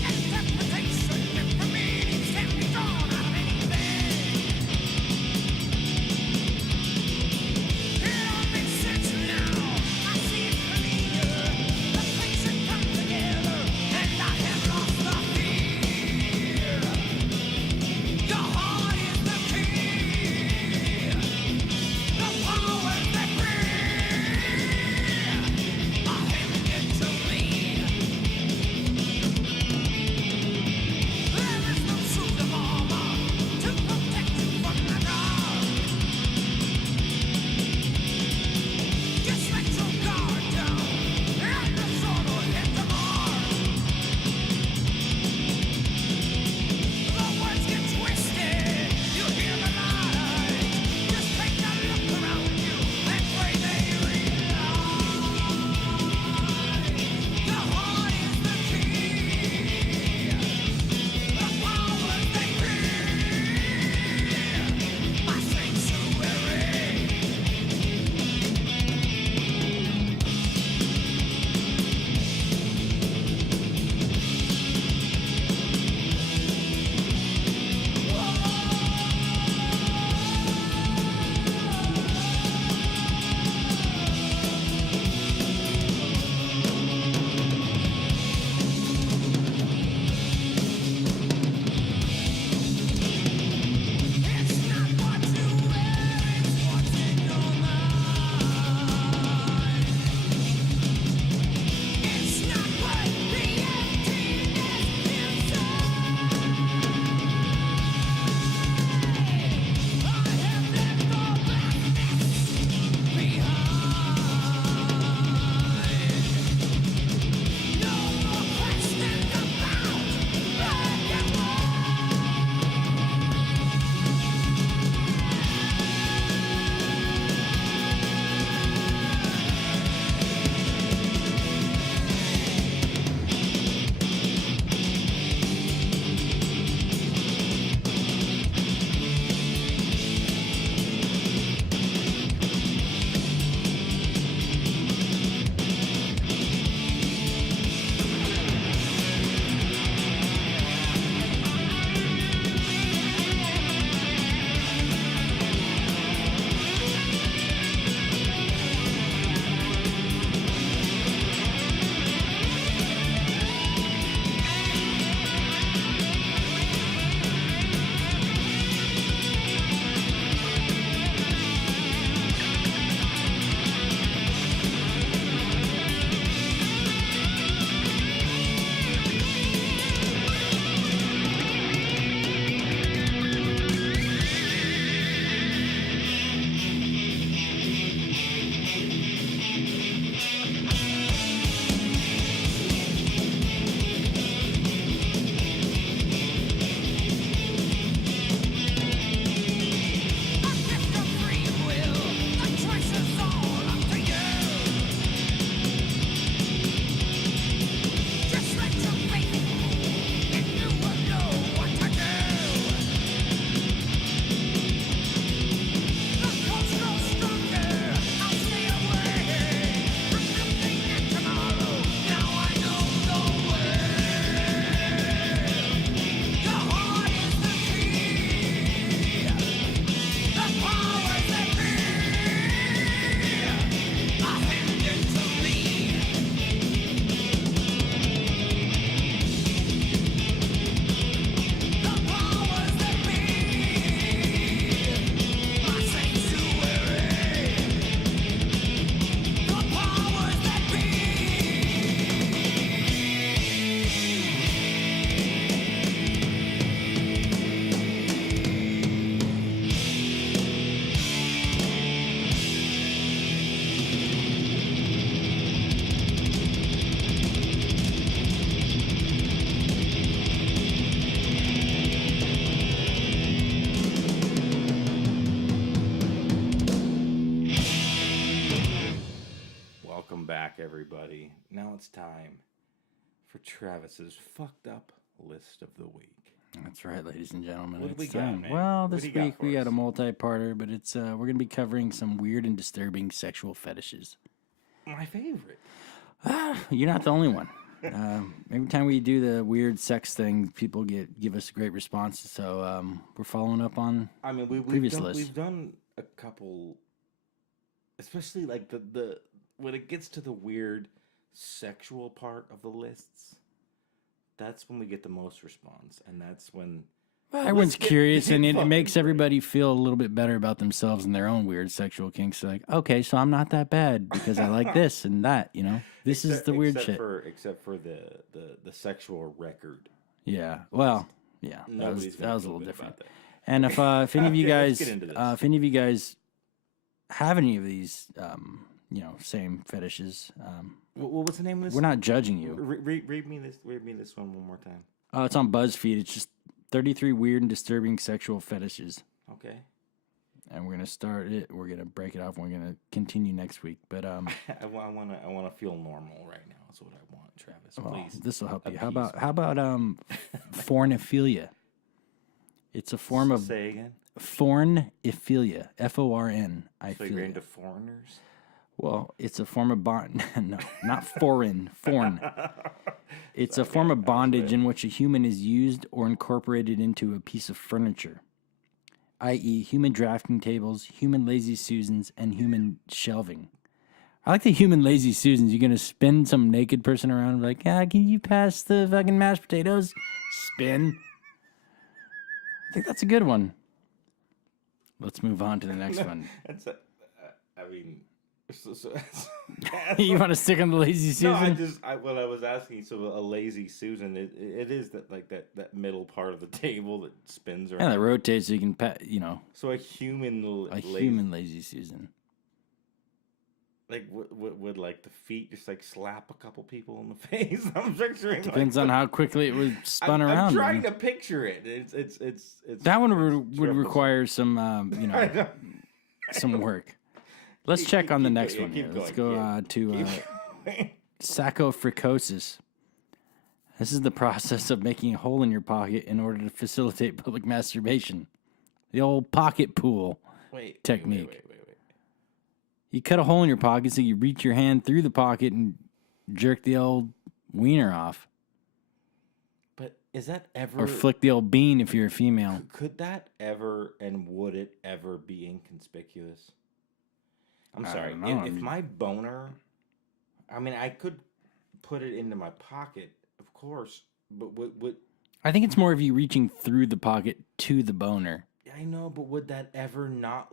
Interpretation, different meanings can be drawn out of anything. Welcome back, everybody. Now it's time for Travis's fucked up list of the week. That's right, ladies and gentlemen. What do we It's got, time. man? Well, What this do you got week for we got us? a multi-parter, but it's we're going to be covering some weird and disturbing sexual fetishes. My favorite. You're not the only one. Every time we do the weird sex thing, people give us great responses. So we're following up on I mean, previous list. we've done a couple, especially like the when it gets to the weird sexual part of the lists. That's when we get the most response, and that's when Everyone's curious, and it fucking makes great. everybody feel a little bit better about themselves and their own weird sexual kinks. Like, okay, so I'm not that bad because I like this and that. You know, this is the weird shit. Except for the sexual record. Yeah. Well, yeah. Nobody's That gonna was a feel little good different. about that. And if any of you Okay, let's guys, get into this. if any of you guys have any of these, same fetishes, What was the name of this? we're not judging you. Read me this one more time. It's on BuzzFeed. It's just 33 weird and disturbing sexual fetishes, Okay. and we're gonna start it. We're gonna break it off. And we're gonna continue next week. But I wanna feel normal right now. That's what I want, Travis. well, Please. this will help you. How appease about fornophilia? It's a form of Say again. fornophilia. Forn. So you're into foreigners? Well, it's a form of bond. No, not foreign. Foreign. It's a form of bondage in which a human is used or incorporated into a piece of furniture, i.e., human drafting tables, human lazy susans, and human shelving. I like the human lazy susans. You're going to spin some naked person around and be like, can you pass the fucking mashed potatoes? Spin. I think that's a good one. Let's move on to the next one. That's I mean, so You want to stick on the lazy no, Susan? I was asking. So a lazy Susan, it is that middle part of the table that spins around. Yeah, that rotates so you can, So a human, human lazy Susan. like would like the feet just like slap a couple people in the face? I'm picturing. Depends on how quickly it was spun around. I'm trying man. to picture it. It's That one would troublesome. require some, I don't- some work. Let's check on the keep next going, one keep here. Let's going, go to keep- sacrophycosis. This is the process of making a hole in your pocket in order to facilitate public masturbation. The old pocket pool Wait, technique. Wait. You cut a hole in your pocket so you reach your hand through the pocket and jerk the old wiener off. But is that ever? Or flick the old bean if you're a female. Could that ever and would it ever be inconspicuous? I'm I sorry. don't know. If my boner, I mean, I could put it into my pocket, of course, but would I think it's more of you reaching through the pocket to the boner. I know? But would that ever not?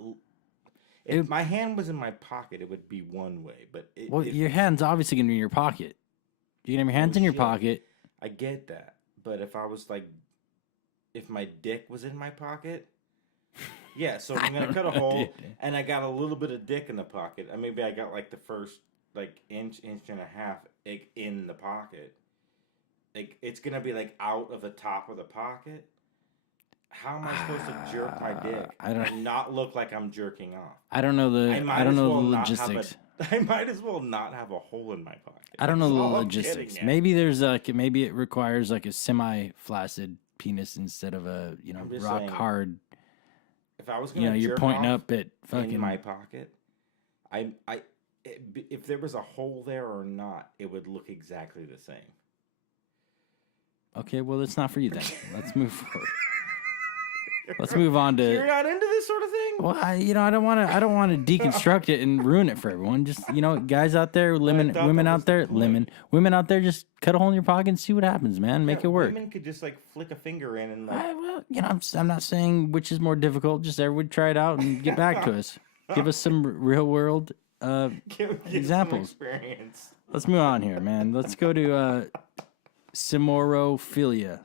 If my hand was in my pocket, it would be one way. But Well, your hand's obviously going to be in your pocket. You can have your hands in your shit. pocket. I get that. But if I was like, if my dick was in my pocket, yeah. So I'm gonna cut a hole, and I got a little bit of dick in the pocket. And maybe I got like the first like inch and a half like, in the pocket. Like it's gonna be like out of the top of the pocket. How am I supposed to jerk my dick and not look like I'm jerking off? I don't know the logistics. I might as well not have a hole in my pocket. I don't know That's the all I'm logistics. getting at. Maybe there's maybe it requires like a semi-flaccid penis instead of a I'm just rock saying, hard. If I was gonna, You're jerk pointing off up at fucking in my pocket, if there was a hole there or not, it would look exactly the same. Okay, well, it's not for you then. Let's move forward. Let's move on to. You're not into this sort of thing? Well, I don't want to deconstruct it and ruin it for everyone. Just guys out there, women out there, women out there, just cut a hole in your pocket and see what happens, man. Make it work. Women could just like flick a finger in and like. I'm not saying which is more difficult. Just everyone try it out and get back to us. Give us some real world give examples. Some experience. Let's move on here, man. Let's go to Simorophilia.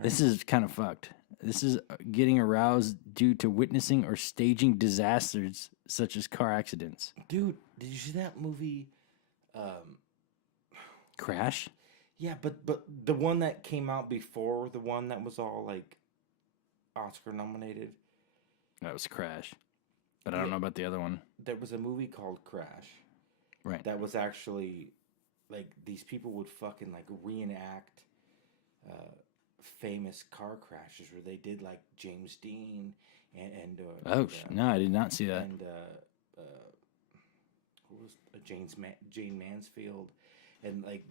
This is kind of fucked. This is getting aroused due to witnessing or staging disasters such as car accidents. Dude, did you see that movie? Crash? Yeah, but the one that came out before the one that was all like Oscar nominated. That was Crash. But I don't know about the other one. There was a movie called Crash, Right. That was actually like these people would fucking like reenact famous car crashes where they did like James Dean and No, I did not see that. and who was Jane Mansfield, and like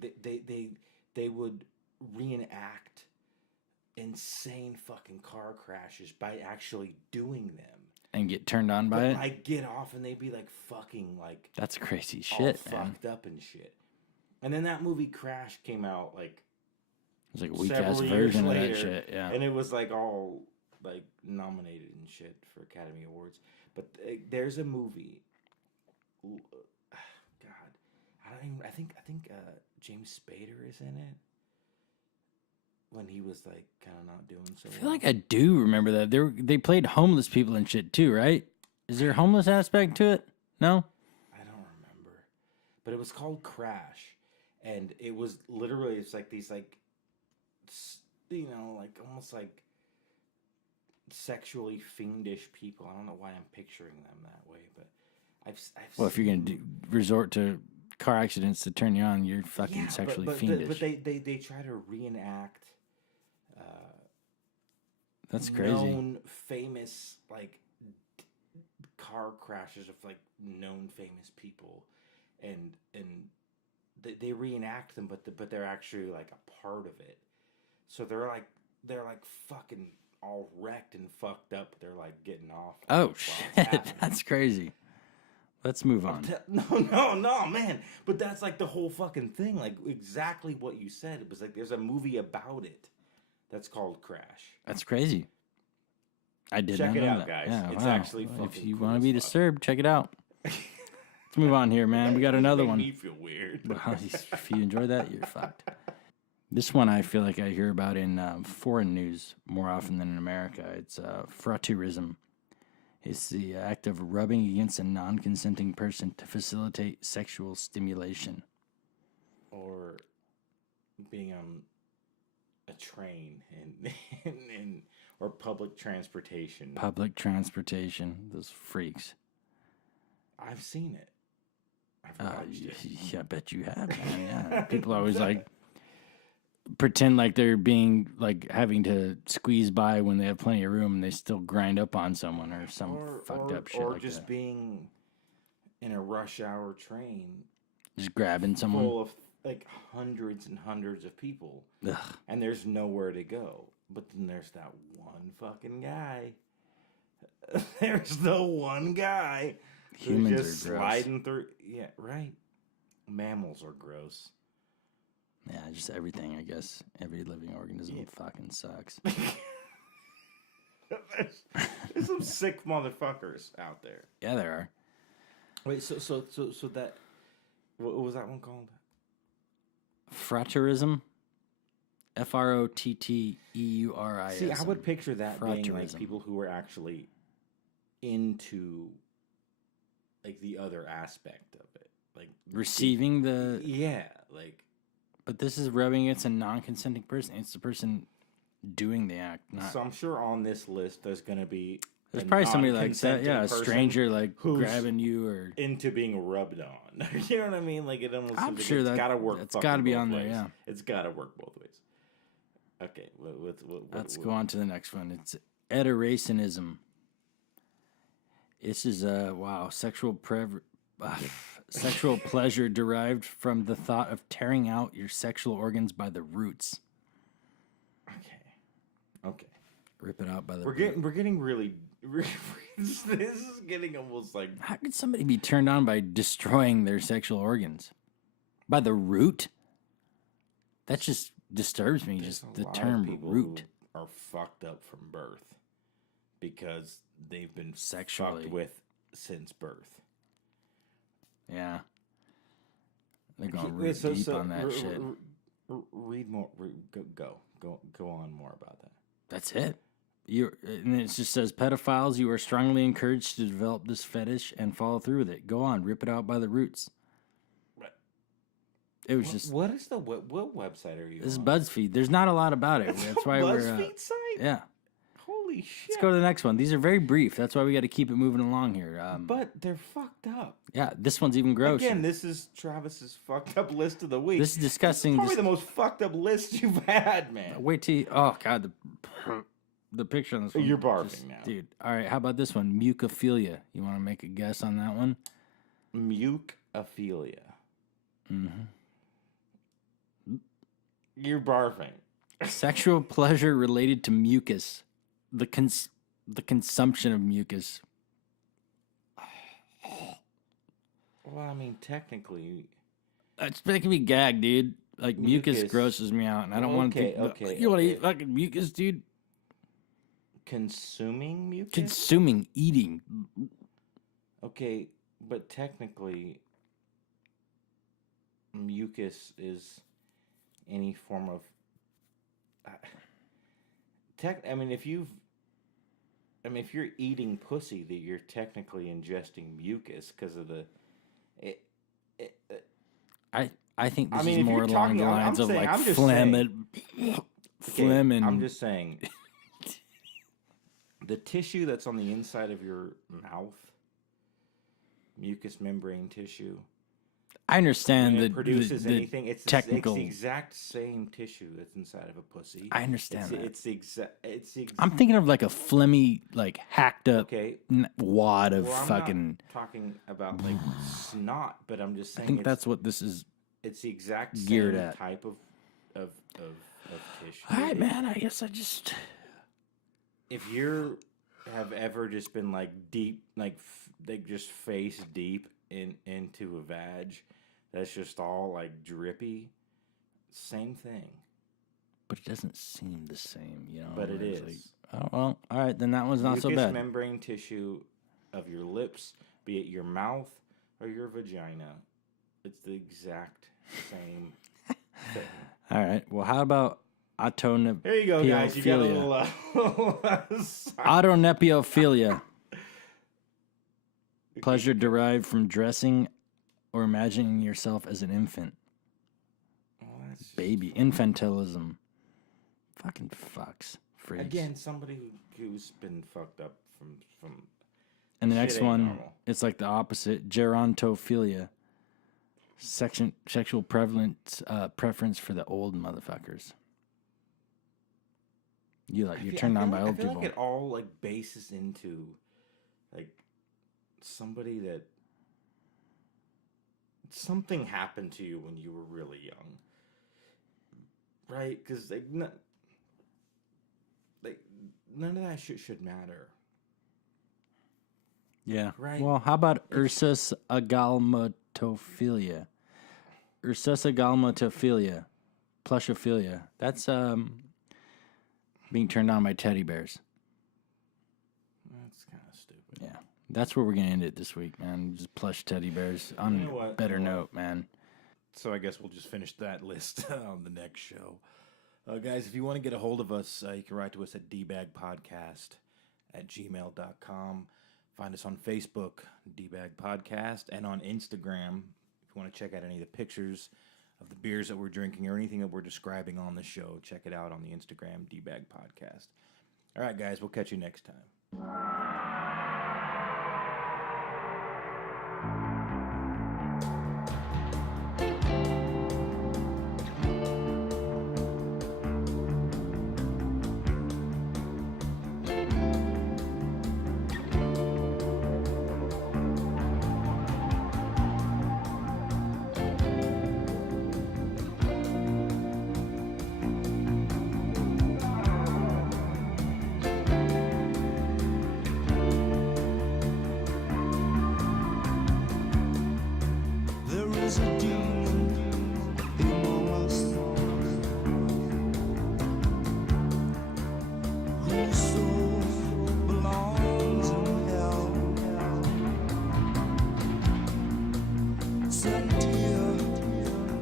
they would reenact insane fucking car crashes by actually doing them And get turned on by but it? like get off and they'd be like fucking like That's crazy all shit, man. fucked up and shit. And then that movie Crash came out like It's like a weak-ass several years version of later, that shit, yeah. and it was like all like nominated and shit for Academy Awards. But there's a movie. God, I think James Spader is in it. When he was like kind of not doing so I well. feel like I do remember that. They played homeless people and shit too, right? Is there a homeless aspect to it? No? I don't remember. But it was called Crash. And it was literally, it's like these like, you know, like almost like sexually fiendish people. I don't know why I'm picturing them that way, but I've Well, if you're going to resort to car accidents to turn you on, you're fucking sexually fiendish. But they try to reenact That's crazy. known famous like car crashes of like known famous people, and they reenact them, but they're actually like a part of it. So they're like fucking all wrecked and fucked up. They're like getting off. Oh, while it's shit. happening. That's crazy. Let's move on. No, man. But that's like the whole fucking thing. Like exactly what you said. It was like there's a movie about it that's called Crash. That's crazy. I did Check not it know out, that. guys. Yeah, It's wow. actually Well, fucking if you cool want to as be fuck. disturbed, check it out. Let's move on here, man. We got another Made one. me feel weird. Well, if you enjoy that, you're fucked. This one I feel like I hear about in foreign news more often than in America. It's frotteurism. It's the act of rubbing against a non-consenting person to facilitate sexual stimulation. Or being on a train and or public transportation. Public transportation, those freaks. I've seen it. I've watched it. Yeah, I bet you have, man. Yeah. People always like pretend like they're being like having to squeeze by when they have plenty of room and they still grind up on someone or some fucked up shit or like just that. being in a rush hour train Just grabbing someone. full of like hundreds and hundreds of people, Ugh. and there's nowhere to go. But then there's that one fucking guy. There's the one guy Humans who's just are gross. sliding through. Yeah, right. Mammals are gross. Yeah, just everything, I guess. Every living organism fucking sucks. There's some sick motherfuckers out there. Yeah, there are. Wait, so that what was that one called? Frotteurism. Frotteurism. See, I would picture that being like Frotteurism. people who were actually into like the other aspect of it, like Receiving the. Yeah, like But this is rubbing against a non-consenting person. It's the person doing the act, not. so. I'm sure on this list there's gonna be There's a probably somebody like that. non-consenting Yeah, a person stranger like who's grabbing you or. into being rubbed on. You know what I mean? Like it almost. I'm seems like sure it's that- gotta work. that's fucking gotta be both on there, ways. yeah. It's gotta work both ways. Okay, Let's go on to the next one. It's ederacionism. This is sexual pleasure derived from the thought of tearing out your sexual organs by the roots. Okay. Rip it out by the We're getting really. This is getting almost like How could somebody be turned on by destroying their sexual organs? By the root? That just disturbs me, there's just a the lot of term people root. who are fucked up from birth because they've been Sexually. fucked with since birth. Yeah. They're going real deep on that shit. Read more. Go on more about that. That's it. And it just says, pedophiles, you are strongly encouraged to develop this fetish and follow through with it. Go on, rip it out by the roots. Right. It was just, What is what website are you this is on? BuzzFeed. There's not a lot about it. It's That's a why we're, BuzzFeed site? yeah. Holy Holy shit. Let's go to the next one. These are very brief. That's why we got to keep it moving along here. But they're fucked up. Yeah, this one's even grosser. Again, this is Travis's fucked up list of the week. This is disgusting. Probably the most fucked up list you've had, man. Wait till you, oh god, the picture on this one. You're barfing now. Dude. All right, how about this one? Mucophilia. You want to make a guess on that one? Mucophilia. Mm-hmm. You're barfing. Sexual pleasure related to mucus. The consumption of mucus. Well, I mean, technically... It's making me gag, dude. Like, mucus grosses me out, and I don't want to think... you want to eat fucking mucus, dude? Consuming mucus? Consuming, eating. Okay, but technically, mucus is any form of... I mean, if you're eating pussy, that you're technically ingesting mucus because of the... I think this I mean, is if more you're along talking- the I'm lines of saying- like I'm just phlegm saying- and I'm just saying, the tissue that's on the inside of your mouth, mucous membrane tissue, I understand when it the produces the anything. It's technical. it's the exact same tissue that's inside of a pussy. I understand that. It's the exact. I'm thinking of like a phlegmy, like hacked up Okay. wad of Well, I'm fucking. not talking about like snot, but I'm just I saying. think that's what this is. It's the exact same geared at. type of tissue. All right, man. I guess I just. If you have ever just been like deep, like just face deep into a vag, that's just all like drippy. Same thing. But it doesn't seem the same, you know. But it where it's is. like, oh well, all right. Then that one's not so Mucous bad. membrane tissue of your lips, be it your mouth or your vagina. It's the exact same thing. All right. Well, how about autonepiophilia? There you go, guys. You got a little... Autonepiophilia. Pleasure derived from dressing or imagining yourself as an infant. Well, that's just- Baby. Infantilism. Fucking fucks. Freaks. Again, somebody who's been fucked up from And the shit next ain't one, normal. it's like the opposite. Gerontophilia. Sexual preference for the old motherfuckers. You're turned on by old I feel people. like it all like bases into like somebody that something happened to you when you were really young, right? Because none of that shit should matter. Yeah. Right. Well, how about Ursus agalmatophilia? Ursus agalmatophilia. Plushophilia. That's being turned on by teddy bears. That's kind of stupid. Yeah. That's where we're going to end it this week, man. Just plush teddy bears on You know what? a better You know note, man. So I guess we'll just finish that list on the next show. Guys, if you want to get a hold of us, you can write to us at dbagpodcast@gmail.com. Find us on Facebook, Dbag Podcast, and on Instagram. If you want to check out any of the pictures of the beers that we're drinking or anything that we're describing on the show, check it out on the Instagram, Dbag Podcast. All right, guys, we'll catch you next time. There is a demon among us whose soul belongs in hell. Sent here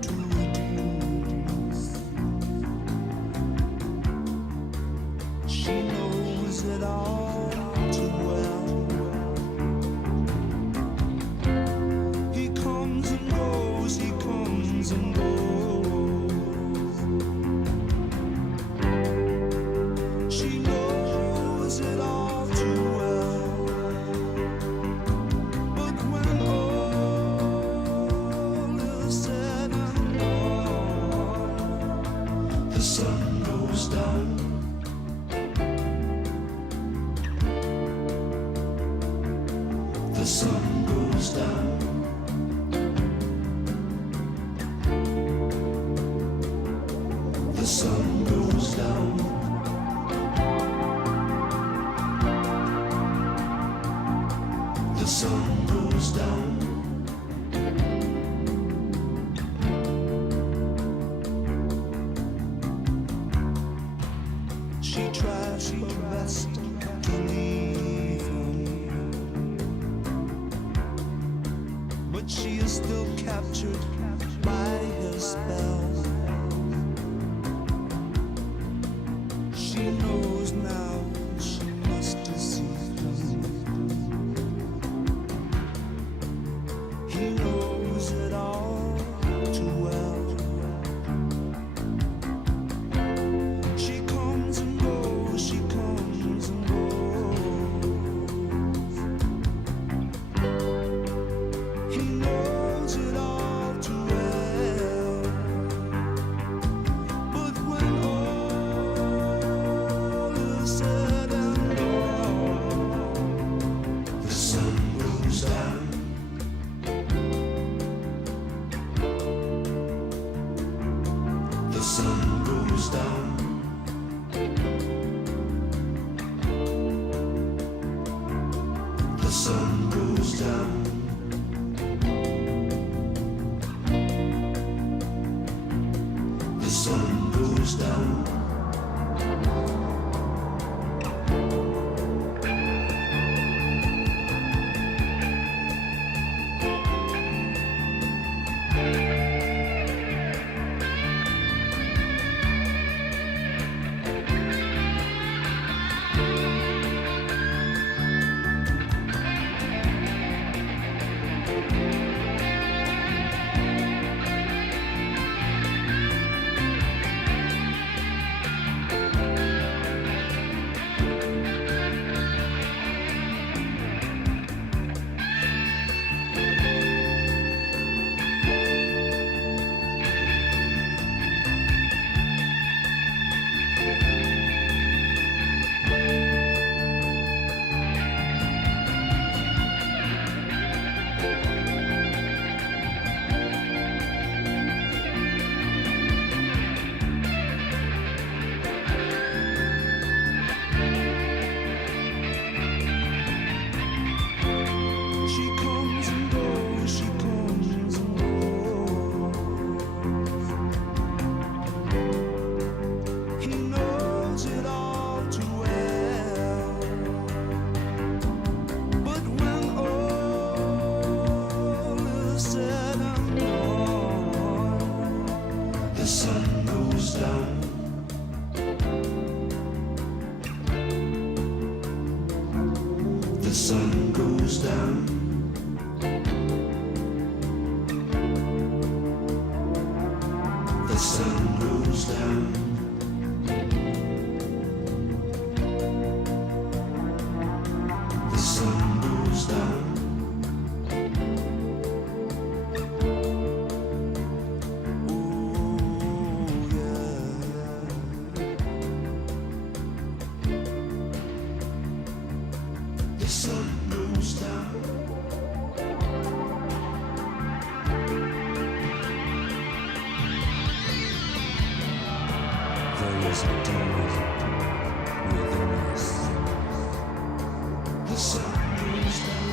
to redeem us. She knows it all too well. He comes and goes, he comes and goes. She knows it She tries her best to leave him, but she is still captured by his spell. She knows now she must deceive him. He knows it all too well. She comes and goes, she comes and goes. He knows it all too well. But when all is said and done, the sun goes down. The sun goes down. The sun goes down. The sun goes down. She comes and goes, she comes and goes. He knows it all too well. But when all is said and done, the sun goes down. The sun goes down. The sun goes down. The sun goes down. Oh, yeah. The sun goes down. There is a demon within us. The sun goes down.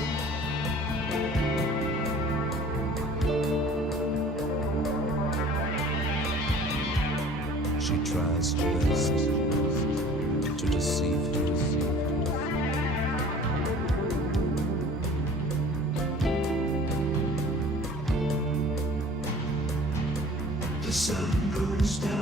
She tries her best to deceive him. The sun goes down.